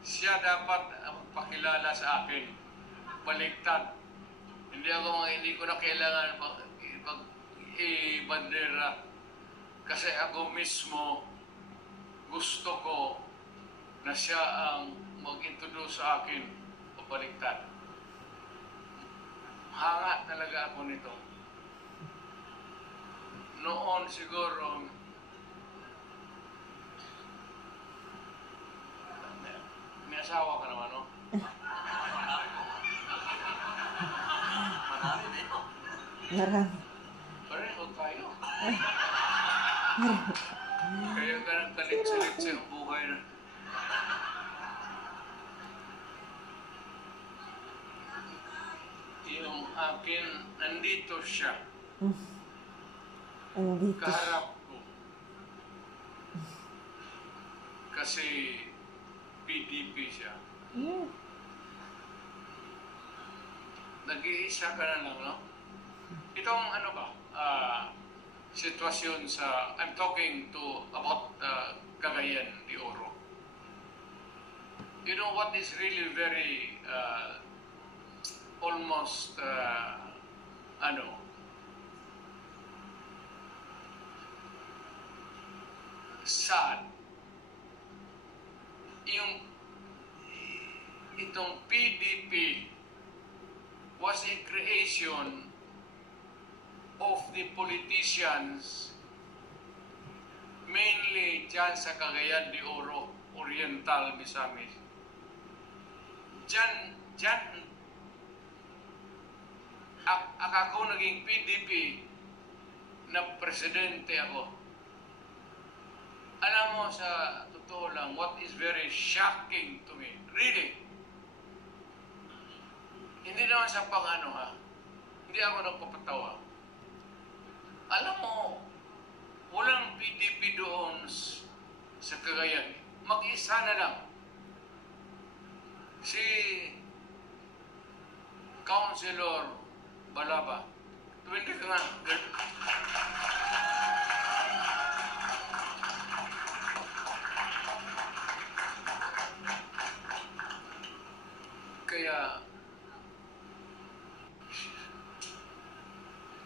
Siya dapat magpakilala sa akin. Baliktad. Hindi ko na kailangan i-bandera. Kasi ako mismo gusto ko na siya ang mag-introduce sa akin o baliktad. Hanga talaga ako nito. Noon siguro, may asawa ka naman, no? Marami. Pareho tayo. Kaya ka nang kalit-salit sa iyong buhay na. Yung akin, nandito siya. Andito. Kaharap ko. Kasi PDP siya. Yeah. Nag-iisa ka na lang, no? Itong ano ba? Sitwasyon sa... I'm talking about Cagayan de Oro. You know what is really very almost sad. Itong PDP was a creation of the politicians mainly dyan sa Cagayan de Oro, Oriental Misamis. Dyan, ako naging PDP na presidente ako. Alam mo, sa totoo lang, what is very shocking to me, really, hindi naman sa pang-ano ha, hindi ako nagpapatawa. Alam mo, walang PDP doon sa Cagayan. Mag-isa na lang. Si Councilor Balaba. Tuwindi ka nga. Kaya,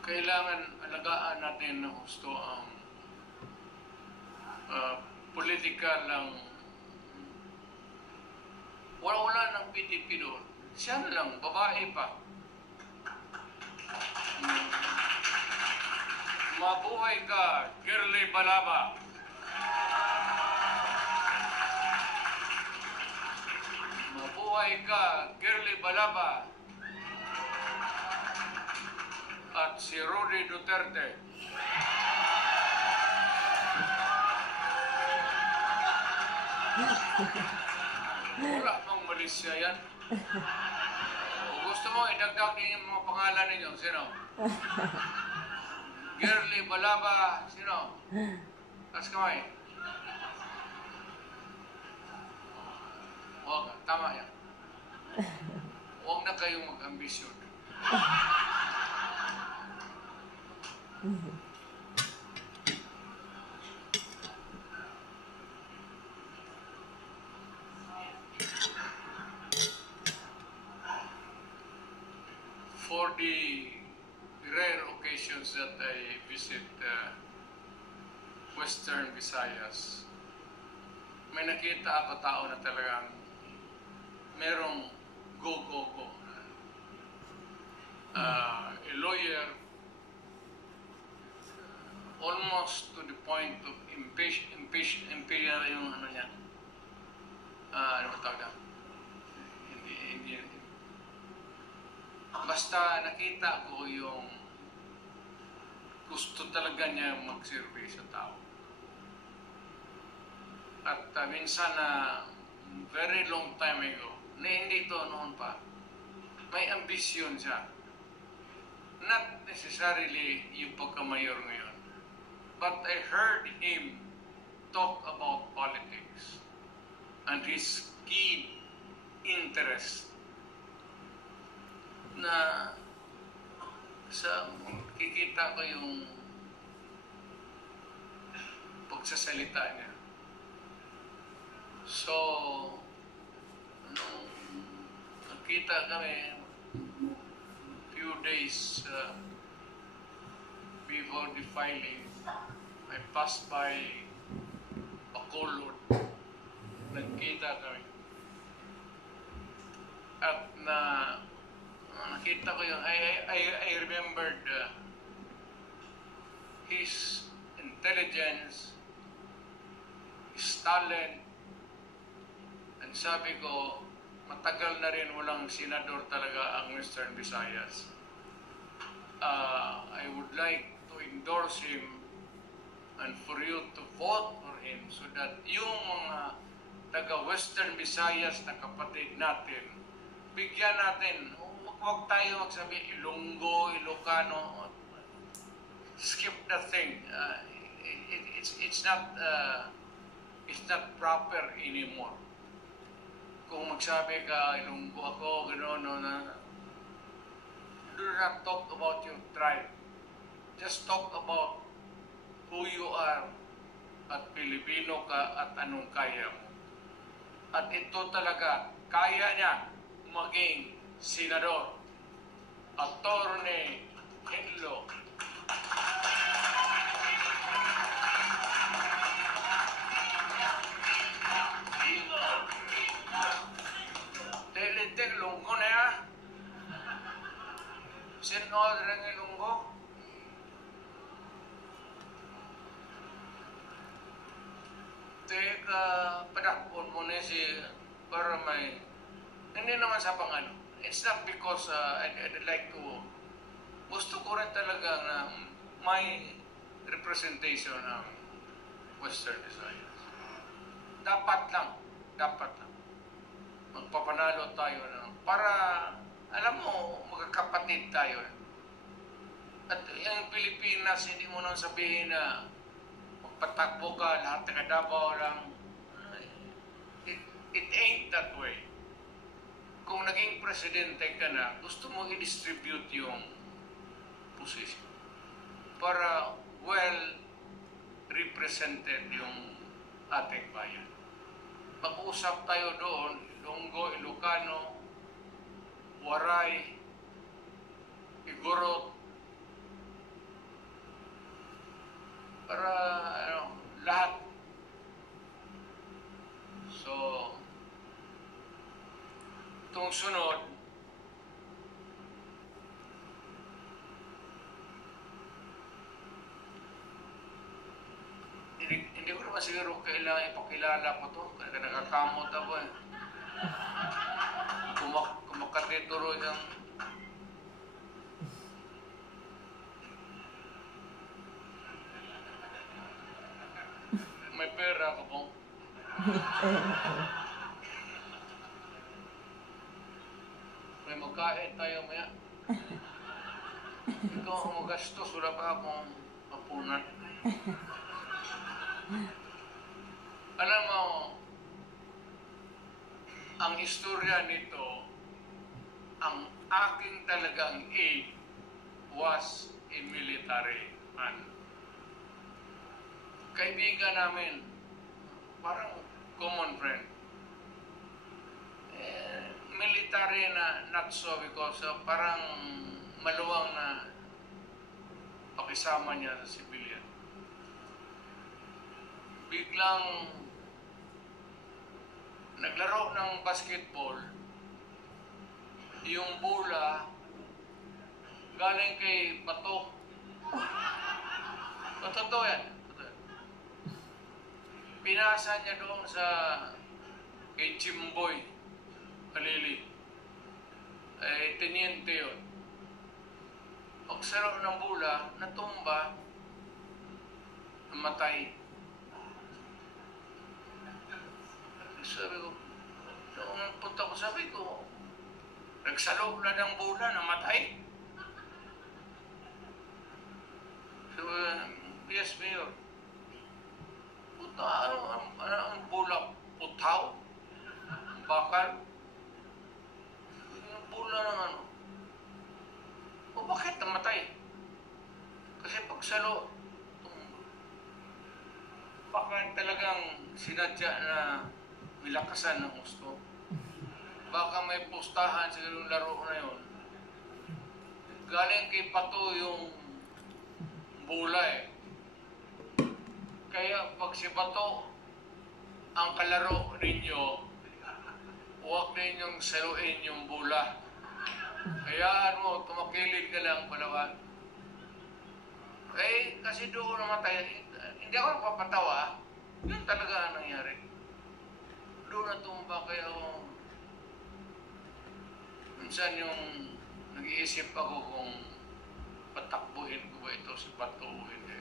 kailangan alagaan natin na husto ang political lang. Wala ng PDP doon. Siya na lang, babae pa. Mabuhay ka, Girly Balaba. Mabuhay ka, Girly Balaba. At si Rudy Duterte. Wala pang Malaysia yan. Kung gusto mo, idagdag din yung mga pangalan ninyo. Sino? Girly Balaba. Sino? Taas kamay. Huwag, tama yan. Huwag na kayong mag-ambisyon. For the rare occasions that I visit Western Visayas, may nakita ako tao na talagang merong go. A lawyer, almost to the point of imperial yung ano niya. Ano ba tawag na? Hindi. Basta nakita ko yung gusto talaga niya mag-survey sa tao. At minsan na very long time ago, na hindi ito noon pa, may ambisyon siya. Not necessarily yung pagkamayor ngayon. But I heard him talk about politics and his keen interest na sa kikita ko yung pagsasalita niya. So, nung nakita kami few days before the filing, I passed by Bacolod. Nagkita kami. At nakita ko yung, I remembered his intelligence, his talent, and sabi ko, matagal na rin walang senador talaga ang Western Visayas. I would like to endorse him and for you to vote for him so that yung mga taga-Western Visayas na kapatid natin, bigyan natin, huwag tayo magsabi Ilonggo, Ilocano, skip the thing. It's not proper anymore. Kung magsabi ka Ilonggo ako, gano'n, do not talk about your tribe. Just talk about who you are at Pilipino ka at anong kaya mo. At ito talaga, kaya niya maging senador. Attorney Enlo. Delitek lungko na ya. Sinod rin yung lungko. Padakpon mo na si para may hindi naman sa pangano. It's not because I'd like to gusto ko rin talaga na may representation ng Western Visayas. Dapat lang magpapanalo tayo ng para alam mo magkakapatid tayo. At yung Pilipinas hindi mo nang sabihin na patakbo ka, lahat ng Davao lang. It ain't that way. Kung naging presidente ka na, gusto mo i-distribute yung position para well represented yung ating bayan. Mag-usap tayo doon, Ilonggo, Ilocano, Waray, Igorot, para lahat. So, itong sunod, hindi ko naman siguro kailangan ipakilala ko to. Kaya nakakamot ako eh. Kumakatituro yung may pera ka po. May magkain tayo maya. Ikaw ang magastos, wala pa akong mapunan. Alam mo, ang istorya nito, ang aking talagang aid was a military man. Kaibigan namin, parang common friend. Military na not so because parang maluwang na pakisama niya sa civilian. Biglang naglaro ng basketball, yung bola galing kay Bato. Totoo yan. Pinasa niya doon sa kay Chimboy Kalili. Teniente yun. Pagsaro ng bola, natumba, namatay. Sabi ko, noong punta ko, sabi ko, nagsalo na ng bola, namatay. So, yes, Mayor. Puta, ang bola? Putaw? Bakal? Yung bola ng ano? O bakit namatay? Kasi pagsalo, baka talagang sinadya na milakasan ng gusto. Baka may pustahan sa ganung laro na yun. Galing kay Pato yung bola eh. Kaya pag si Bato ang kalaro ninyo, huwag ninyong saluin yung bola. Hayaan mo, tumakilid ka lang palawan. Eh, kasi doon namatay, hindi ako napapatawa. Yun talaga ang nangyari. Doon natumba kaya minsan yung nag-iisip ako kung patakbuhin ko ba ito si Bato o hindi.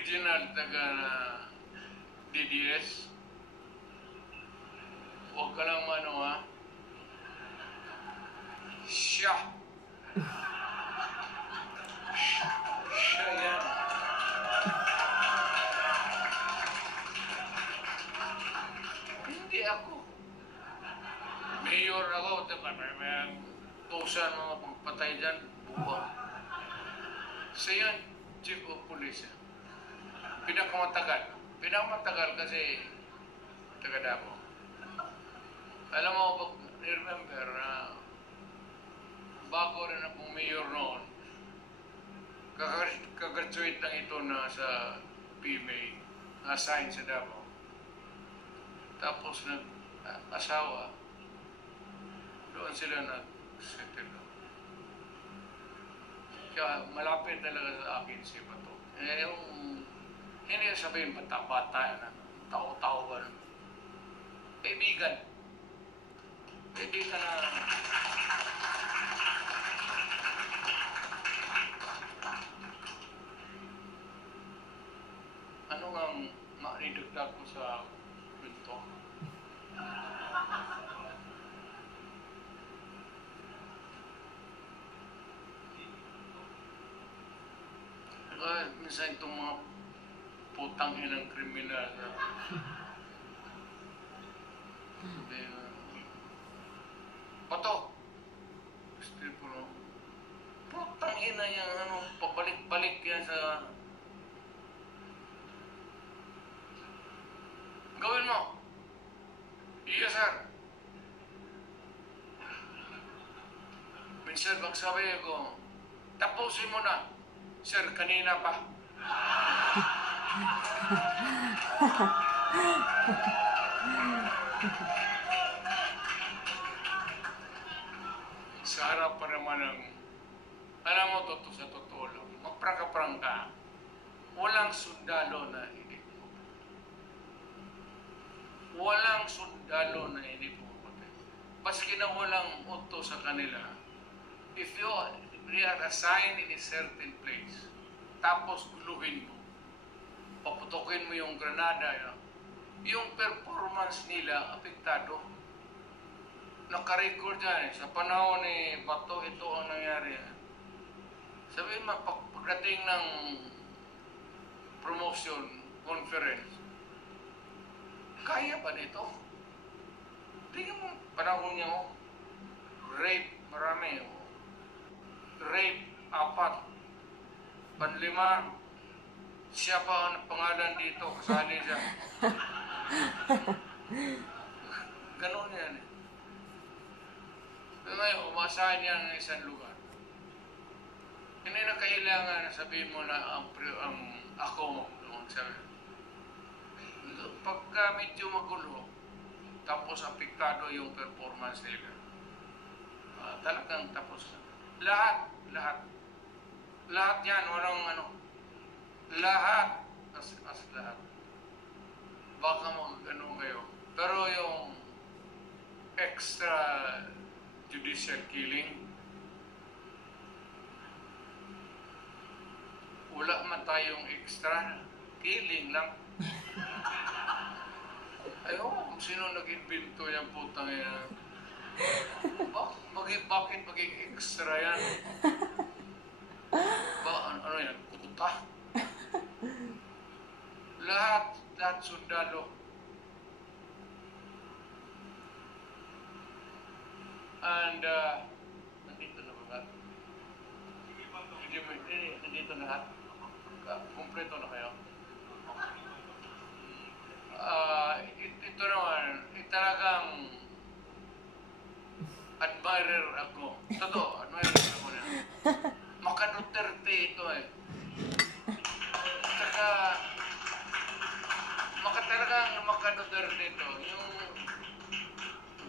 original taga na DDS. Huwag ka lang ano ha. Siya. Siya yan. Hindi ako. Mayor ako. May tusan mga pagpatay dyan. Buwa. Siya yan, Chief of Police. Pinakamatagal. Pinakamatagal kasi taga Davao. Alam mo, pag remember na bago rin akong mayor noon, kakagraduate lang ito na sa PMA, assign sa Davao. Tapos nag-asawa, doon sila nag-settle. Kaya malapit talaga sa akin si Bato. Yung hindi sabihin bata-bata na tao-tao ba. Kaibigan. Kaibigan na ano nga maidagdag ko sa kwento? Minsan itong mga putang inang kriminal na Bato! Stripper, putang ina yan, ano, pabalik-balik yan sa gawin mo. Iya, sir. Minsan magsabi ko, tapusin mo na. Sir, kanina pa. Sa harap pa naman ng, alam mo, sa totoo lang, magprangka-prangka, walang sundalo na hindi pumapatay. Walang sundalo na hindi pumapatay. Baski na walang uto sa kanila, if they are assigned in a certain place, tapos guluhin mo, paputokin mo yung granada, yung performance nila apektado. Naka-record yan. Sa panahon ni Bato, ito ang nangyari. Sabi mo, pagdating ng promotion, conference, kaya ba nito? Tingnan mo, panahon niya, rape, marami. Rape, 4. Panlima, siya pa ang pangalan dito, kasali siya. Ganon yan eh. Ngayon, umasahan niya ng isang lugar. Hindi na kailangan na sabihin mo na ako, sabi. Pagka medyo magulo, tapos apektado yung performance nila, talagang tapos. Lahat yan, walang ano, lahat, as lahat. Baka mag-ano kayo. Pero yung extra judicial killing, wala man tayong extra killing lang. Ayaw, sino nag-invento yung putang yan? Bakit maging extra yan? Ano yan? Kuta? Lahat sundalo. And, nandito na ba lahat? Nandito na lahat? Kompleto na kayo? Ito naman, talagang admirer ako. Totoo, admirer ako na. Maka-Duterte ito eh. Talagang maka-Duterte ito. Yung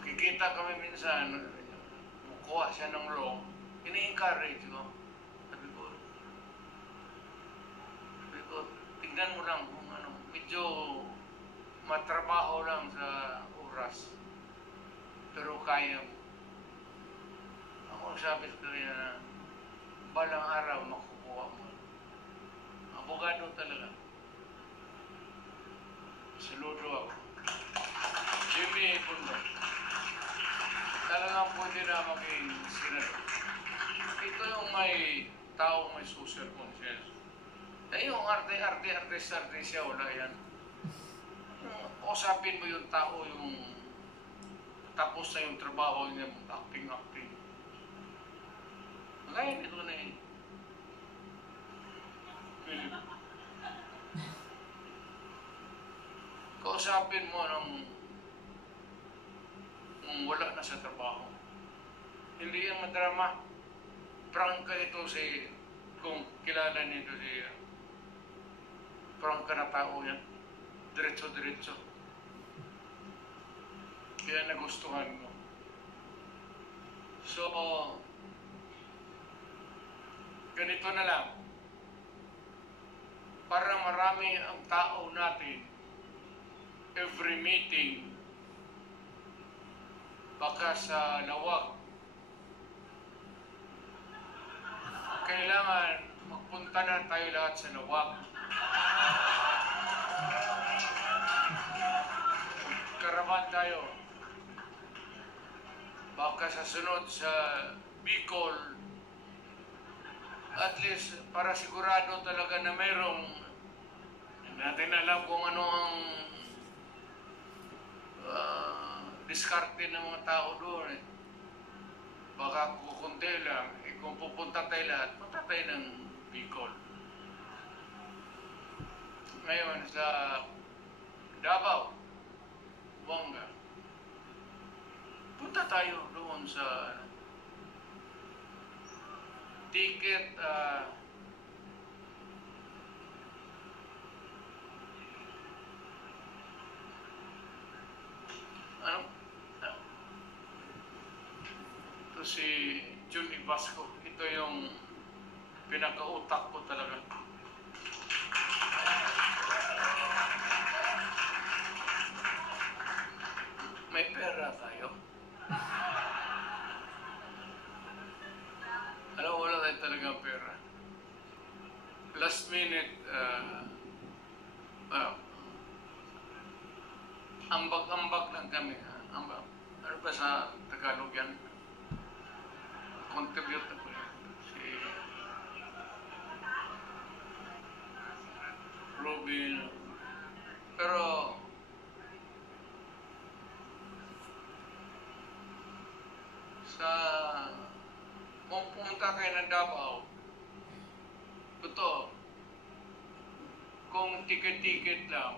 kikita kami minsan, kuha siya ng law, ini-encourage ko. Sabi ko, tingnan mo lang kung ano, medyo matrabaho lang sa oras. Pero kaya mo. Ako sabi ko rin na balang araw makukuha mo. Abogado talaga. saludo ako. Jimmy Pundo. Talagang pwede na maging senador. Ito yung may tao may social conscience. Yung arte siya, wala yan. Usapin mo yung tao, yung tapos na yung trabaho niya, acting. Ngayon, ito na eh. Philip. Kausapin mo nung wala na sa trabaho. Hindi yung madrama. Prangka ito kung kilala nito prangka na tao yan. Diretso. Kaya nagustuhan mo. So, ganito na lang. Para marami ang tao natin, every meeting, baka sa lawag, kailangan magpunta na tayo lahat sa lawag. Karaman tayo. Baka sa sunod sa Bicol, at least para sigurado talaga na mayroong, hindi natin alam kung ano ang diskarte ng mga tao doon. Baka kukunti lang. Kung pupunta tayo lahat, punta tayo ng Bicol. Ngayon sa Davao, Buanga, punta tayo doon sa ticket ito si Jun Ibasco. Ito yung pinaka-utak ko talaga. May pera tayo. Alam, wala tayo talagang pera. Last minute, ambag-ambag lang kami. Ambag. Ano ba sa Tagalog yan? Contribute na po yan. Si Robin. Pero kung pumunta kayo ng Davao, totoo, kung ticket-ticket lang,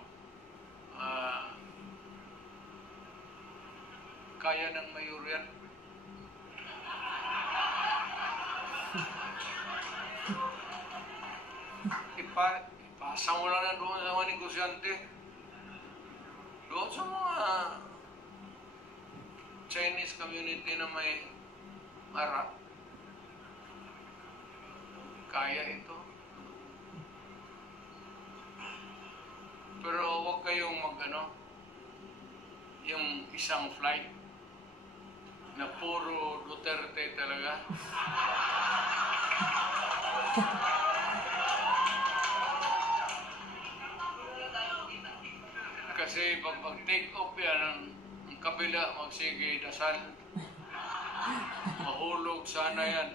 kaya ng mayor yan. Ipasa mo lang na doon sa mga negosyante. Doon sa mga Chinese community na may mara. Kaya ito. Pero huwag kayong yung isang flight na puro Duterte talaga. Kasi pag take off yan, ang kabila magsige dasal. Mahulog sana yan.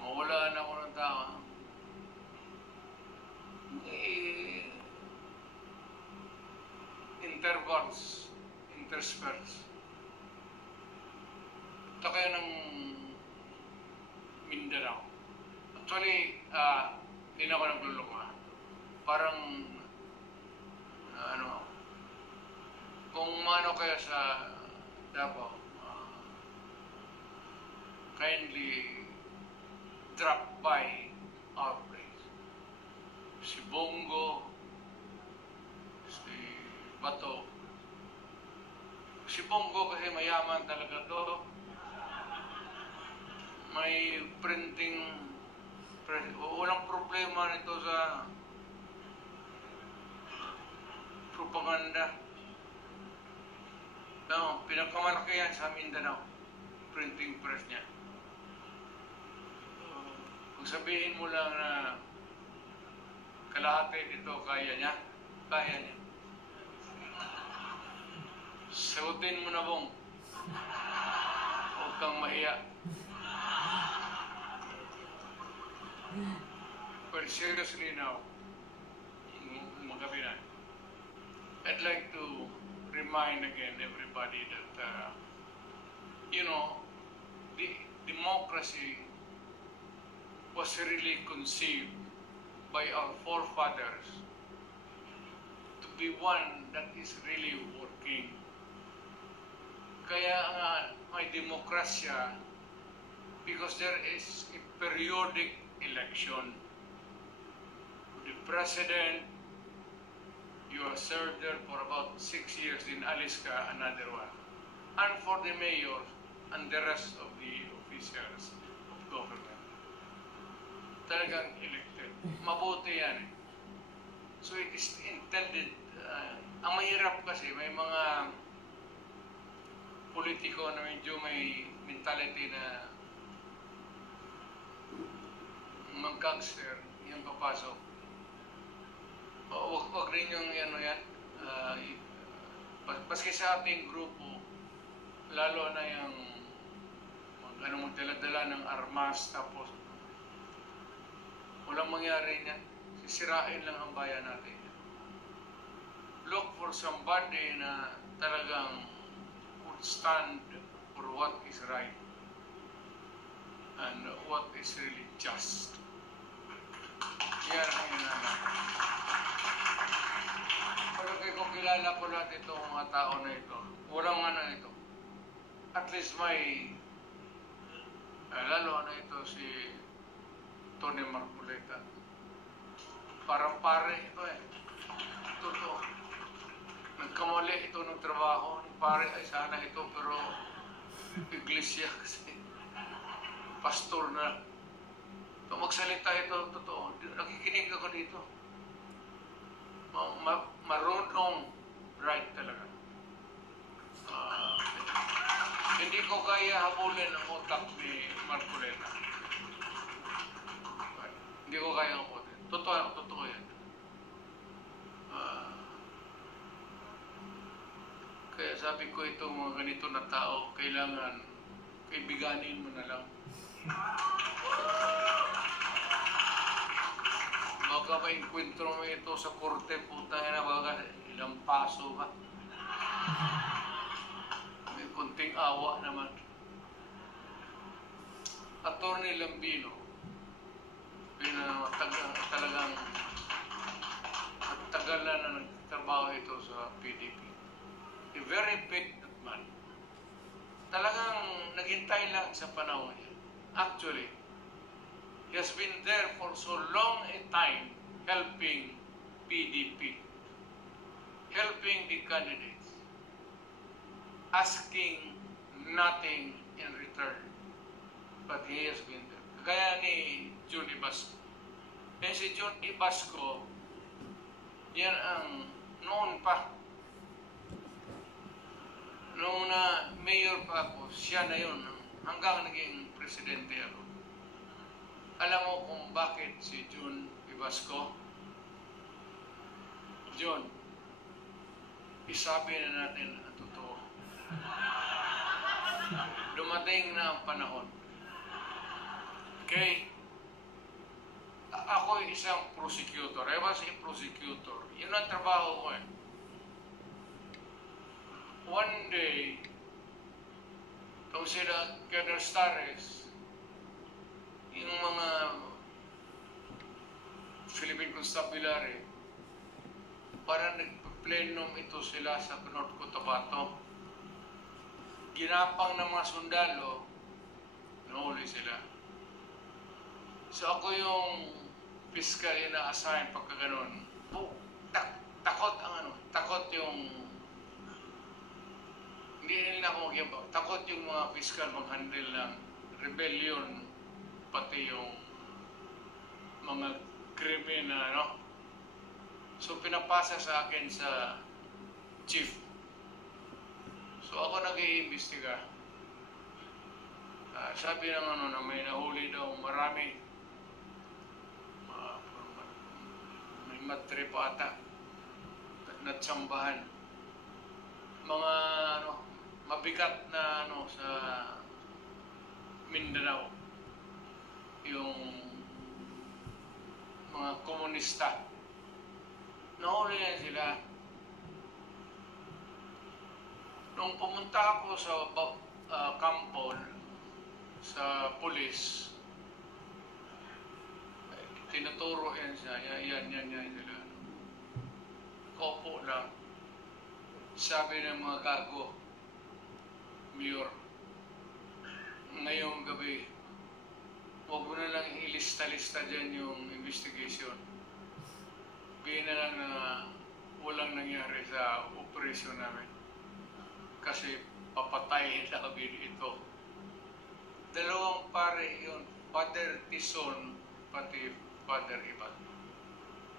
Mawala na ako ng tao. Intervals, intersperse. Ito kayo ng Mindanao. Actually, hindi na ako nagluloko. Parang, kung mano kayo sa Davao, kindly drop by our place. Si Bongo, si Bato. Si Bongo kasi mayaman talaga to. May printing press. Walang problema nito sa propaganda. No, pinakamalaki yan sa Mindanao. Printing press niya. Kung sabihin mo lang na kalahati nito kaya niya, kaya niya. Sagutin mo na, Bong. Huwag kang mahiya. But seriously now, Magabinan, I'd like to remind again everybody that, the democracy was really conceived by our forefathers to be one that is really working. Kaya nga may demokrasya because there is a periodic election. The president, you are served there for about 6 years, in Aliska, another one. And for the mayor and the rest of the officials of government. Talagang elected. Mabuti yan eh. So it is intended, ang mahirap kasi may mga politiko na medyo may mentality na mag-gangster, yung papasok. Huwag rin yung yan, paski sa ating grupo, lalo na yung magdala-dala ng armas, tapos walang mangyari niyan, sisirain lang ang bayan natin. Look for somebody na talagang would stand for what is right and what is really just. Yan ang hinahanap. Pero kung kilala ko lahat itong mga tao na ito, walang ito. At least may, lalo na ito si Tony Marcoleta. Parang pare ito eh. Totoo. Nagkamali ito ng trabaho. Pare ay sana ito, pero iglesia kasi. Pastor na. Magsalita ito, totoo. Nakikinig ako dito. Marunong right talaga. Hindi ko kaya habulin ang utak ni Marcoleta. Hindi ko kaya habulin. Totoo yan. Kaya sabi ko itong mga ganito na tao, kailangan kaibiganin mo na lang. Baka ma-enkwentro mo ito sa korte, puta na baga ilang paso ka. May kunting awa naman. Attorney Lambino, talagang tagal na nagtrabaho ito sa PDP. A very patriot man. Talagang naghintay lang sa panahon niya. Actually, he has been there for so long a time helping PDP, helping the candidates, asking nothing in return. But he has been there. Kagaya ni Jun Ibasco. Eh si Jun Ibasco, yan ang noon pa. Noong na mayor pa ako, siya na yun. Hanggang naging presidente ako. Alam mo kung bakit si Jun Ibasco? Jun, isabi na natin ang totoo. Dumating na ang panahon. Okay? Ako isang prosecutor. I was a prosecutor. Yun ang trabaho ko eh. One day, itong sila Colonel Stares, yung mga Philippine Constabulary, parang nagpa-plenum ito sila sa North Cotabato. Ginapang ng mga sundalo, nahuli sila. So ako yung fiscal na assign pagka ganun. Takot ang takot yung hindi nila ako mag-iabang. Takot yung mga fiscal mag-handle ng rebellion, pati yung mga krimen na So pinapasa sa akin sa chief. So ako nag-iimbestiga. Sabi ng na may nahuli daw marami. May matre pa ata. natsambahan. Mga mabigat na sa Mindanao. Yung mga komunista. Nahuli yan sila. Nung pumunta ako sa kampo sa pulis, tinuturo yan siya. Yan sila. Kaupo lang. Sabi ng mga gago, Mayor, ngayong gabi, huwag mo na lang ilista-lista dyan yung investigation. Bigyan na lang na walang nangyari sa operasyon namin. Kasi papatayin na kami ito. Dalawang pare yun, Father Tison, pati Father Iban.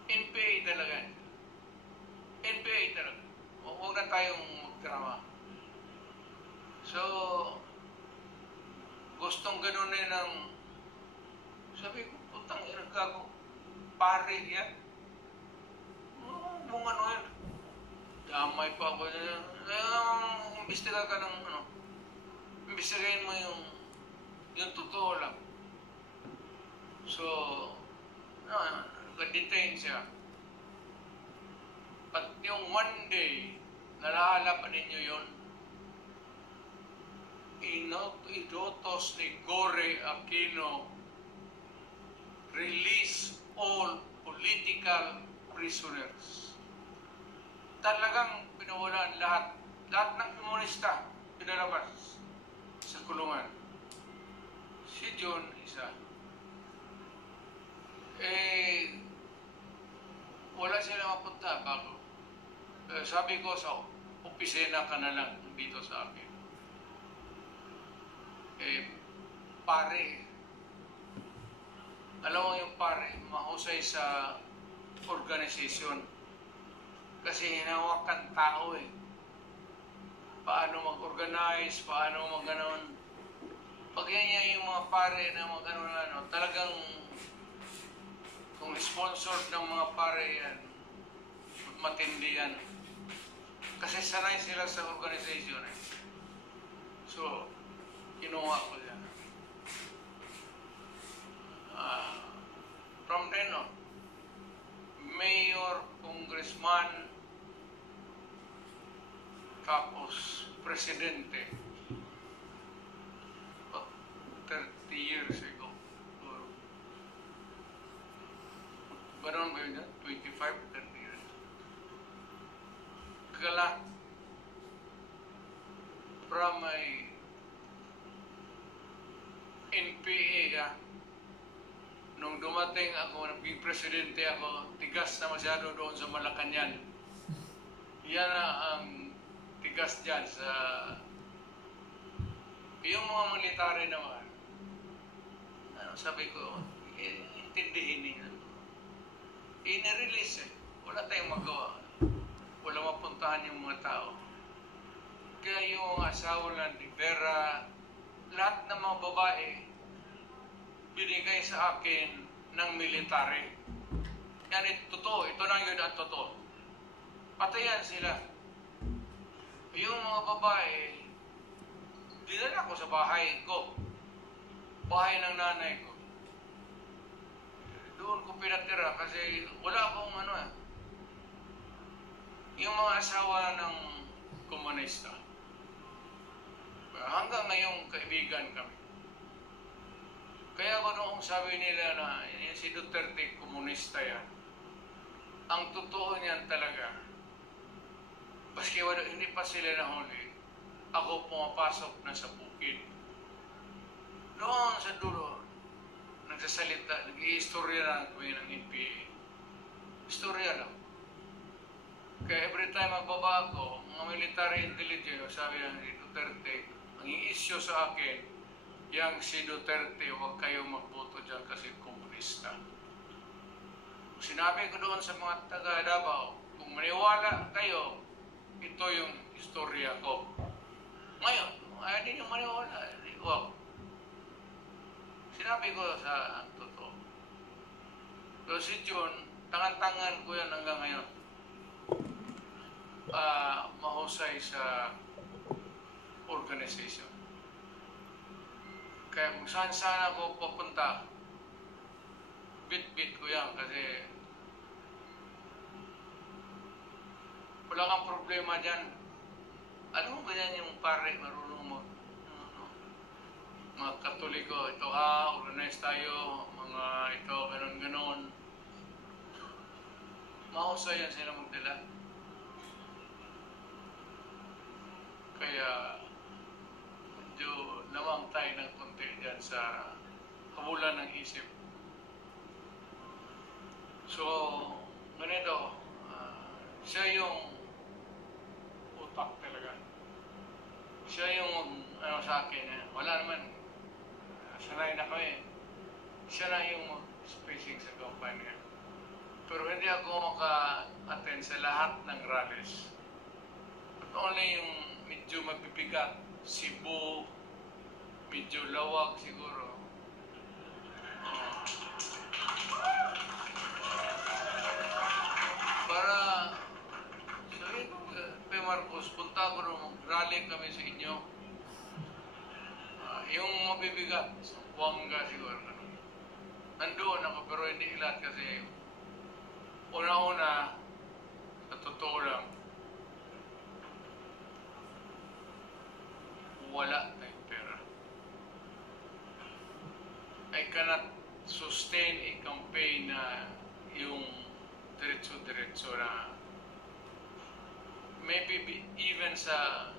NPA talaga. NPA talaga. Huwag na tayong magdrama. So, gustong ganunin ng, sabi ko, putang ina gago, pare yan. Kung ano yan. Damay pa ako niya. Imbestiga ka ng imbestigahin mo yung totoo lang. So, detain siya. At yung one day, nalahalapan ninyo yun, inutos ni Gore Aquino, release all political prisoners. Talagang pinawalaan lahat ng komunista pinalabas sa kulungan. Si John isa. Wala sila mapunta bago. Sabi ko sa opisina ka na lang dito sa akin. Pare, alam mo yung pare, mahusay sa organisasyon. Kasi hinawakan tao Paano mag-organize, paano mag-ganon. Pag yan yung mga pare na mag-ano, talagang kung sponsor ng mga pare yan, matindi yan. Kasi sanay sila sa organisasyon So, kinuha ko yan. From then on, mayor, congressman, tapos presidente. 30 years ago. Ganon ba yun yan? 25, 30 years. Kala, from my NPA, nung dumating ako, naging presidente ako, tigas na masyado doon sa Malacanang. Yan ang tigas dyan sa yung mga military naman. Sabi ko, intindihin niyo. Inirelease Wala tayong magawa. Wala mapuntahan yung mga tao. Kaya yung asawa lang ni Vera, lahat ng mga babae, binigay sa akin ng military. Yan, totoo. Ito na yun ang totoo. Patayan sila. Yung mga babae, dinala ko sa bahay ko. Bahay ng nanay ko. Doon ko pinatira kasi wala akong yung mga asawa ng komunista. Hanggang ngayong kaibigan kami. Kaya noong sabi nila na si Duterte komunista yan, ang totoo niyan talaga, baski hindi pa sila nahuli, ako pumapasok na sa bukid. Doon sa dulo, nagsasalita, nag-i-istorya na kami ng NPA. Istorya lang. Kaya every time magbaba ako, mga military intelligence, sabi ng Duterte, ang i-issue sa akin, yang si Duterte, huwag kayong magboto dyan kasi komunista. Sinabi ko doon sa mga taga Davao, kung maniwala kayo, ito yung istorya ko. Ngayon, ayaw din yung maniwala. Huwag. Sinabi ko sa totoo. So si John, tangan-tangan ko yan hanggang ngayon. mahusay sa organization. Kaya kung saan sana ako papunta, bit-bit ko yan kasi wala kang problema dyan. Alam mo ba yan yung pare, marunong mo, mga Katoliko, ito organize tayo, mga ito, ganon-ganon. Mahusay yan sila magdala. Kaya, medyo lamang tayo ng konti dyan sa kabulan ng isip. So, ganito, siya yung utak talaga. Siya yung ano sa akin, wala naman, sanay na kami. Siya na yung spacing sa company. Pero hindi ako maka-attend sa lahat ng rallies. But only yung medyo mabibigat, Cebu, medyo lawag siguro. Para sabihin ko, Pe Marcos, punta ko nung rally kami sa inyo. Yung mabibigat, sa Buanga siguro. Nandoon ako pero hindi lahat kasi una-una, sa totoo lang, wala tayong pera. I cannot sustain a campaign na yung diretso-diretso na maybe even sa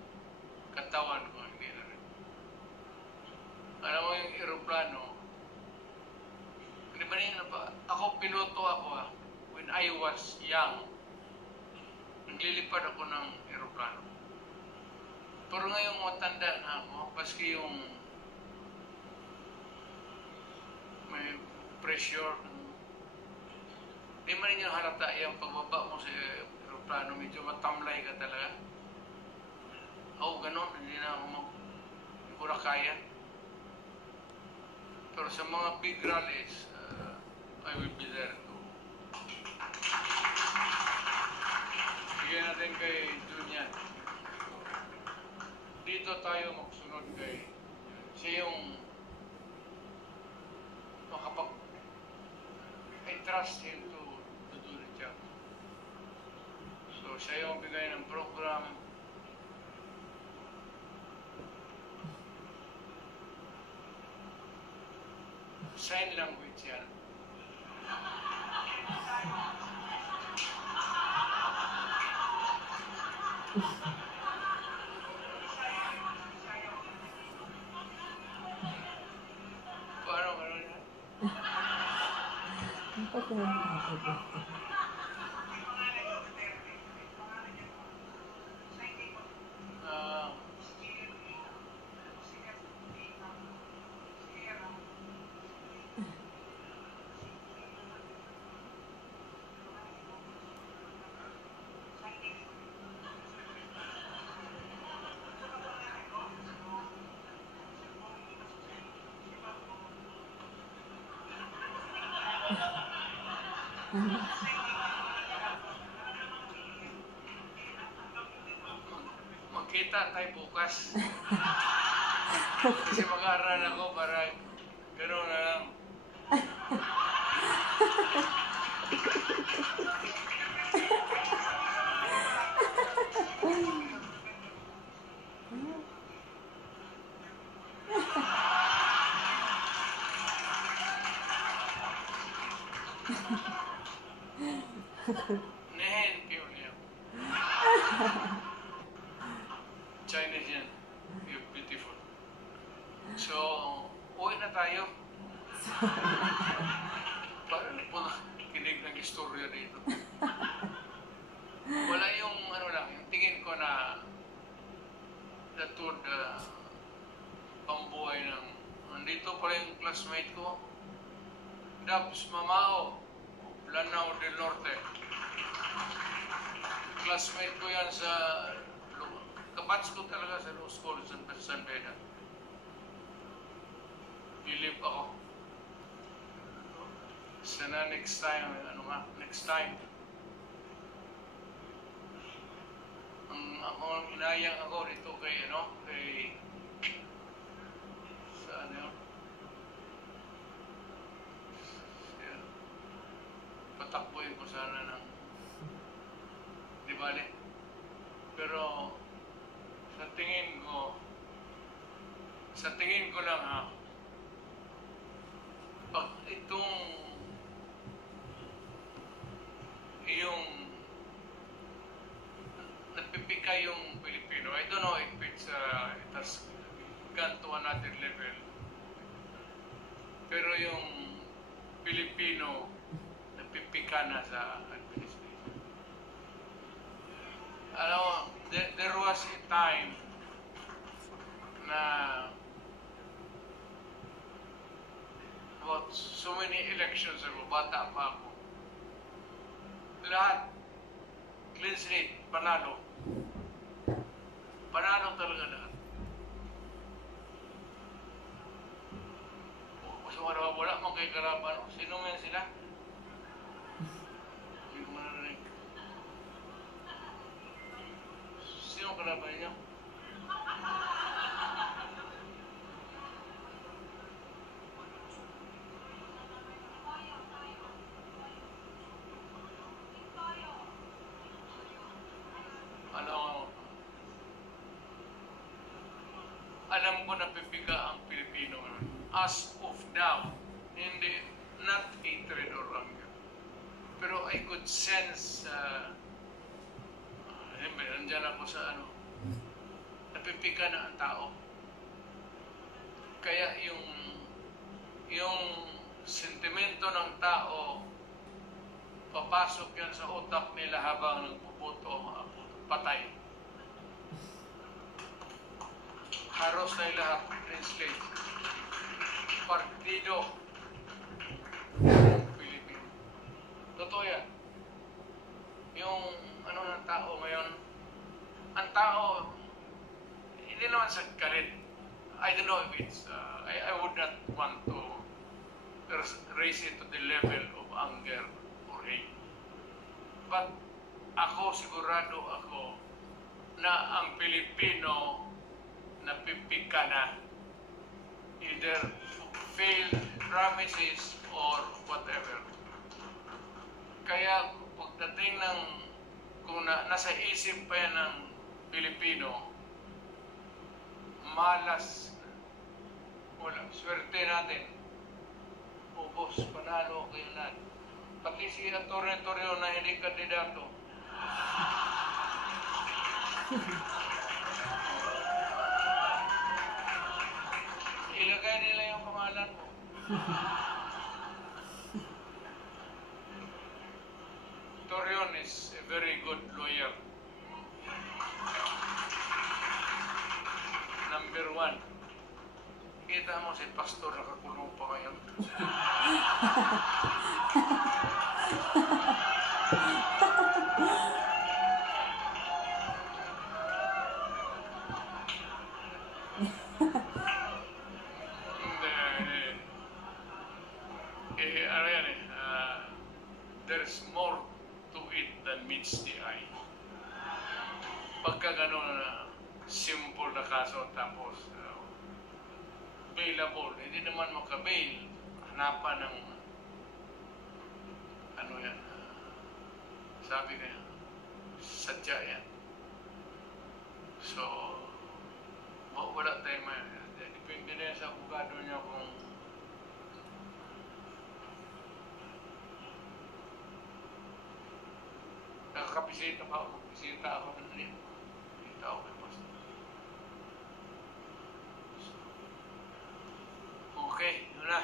katawan ko, hindi na rin. Alam mo yung aeroplano, hindi ba niya ba? Ako, piloto ako when I was young, naglilipad ako ng aeroplano. Pero ngayong matanda na ako, paski yung may pressure, di man ninyo halata yung pagbaba mo sa aeroplano, medyo matamlay ka talaga. Ako ganun, hindi ko na kaya. Pero sa mga big rallies, I will be there too. Bigyan natin kay Junior. Dito tayo magsunod kay siya yung I trust him to do the job. So siya yung bigay ng program. Sign language yan. Paano gano'n yan? Dapat na nakakabot. Magkita tayo bukas. Kasi mag-aaral ako para gano'n na lang. Nehen kayo niya. Chinese yan. You're beautiful. So, uwi na tayo. Parang po kinig ng istorya dito. Wala yung ano lang, yung tingin ko na pambuhay ng nandito pala yung classmate ko, Dabs Mamao, Lanao del Norte. Classmate ko yan sa kabats ko talaga sa law school sa San Beda. Believe ako. Sana next time, next time. Ako inayang ako dito kay saan yun? Patakbuhin ko sana ng di bale. Pero sa tingin ko lang pag yung napipika yung Pilipino, I don't know if it has gone to another level. Pero yung Pilipino napipika na sa administration. There was a time na about so many elections ago, bata pa ako. Lahat, clean slate, panalo. Panalo talaga lahat. So, wala mong kay kalaban. Sino man sila? Hindi ko manarinig. Sino kalaban niyo? Alam ko na pipiga ang Pilipino as of now, hindi, not hatred or anger. Pero I could sense, nandiyan ako sa napipiga na ang tao. Kaya yung sentimento ng tao, papasok yan sa utak nila habang nagpuputo, patay. Haros na lahat, translate. Partido Pilipino. Totoo yan. Yung ng tao ngayon, ang tao, hindi naman sa galit. I don't know if it's, I would not want to raise it to the level of anger or hate. But sigurado ako, na ang Pilipino napipika na either failed promises or whatever. Kaya pagdating kung nasa isip pa yan ng Pilipino, malas, wala, swerte natin. Ubos, panalo kayo na. Pati si Atty. Torrio na hindi kandidato. Ilagay nila yung pangalan mo. Torrion is a very good lawyer. Number 1. Kita mo si Pastor nakakulong pa ngayon. There's more to it than meets the eye. Pagka gano'n simple na kaso tapos bailable, hindi naman makabail, hanapan ng yan, sabi kaya, sadya yan. So, wala tayong depende na yan sa abogado niya kung nakakabisita pa ako. Bisita ako na rin. Bisita ako kay Pastor. Okay, yun na.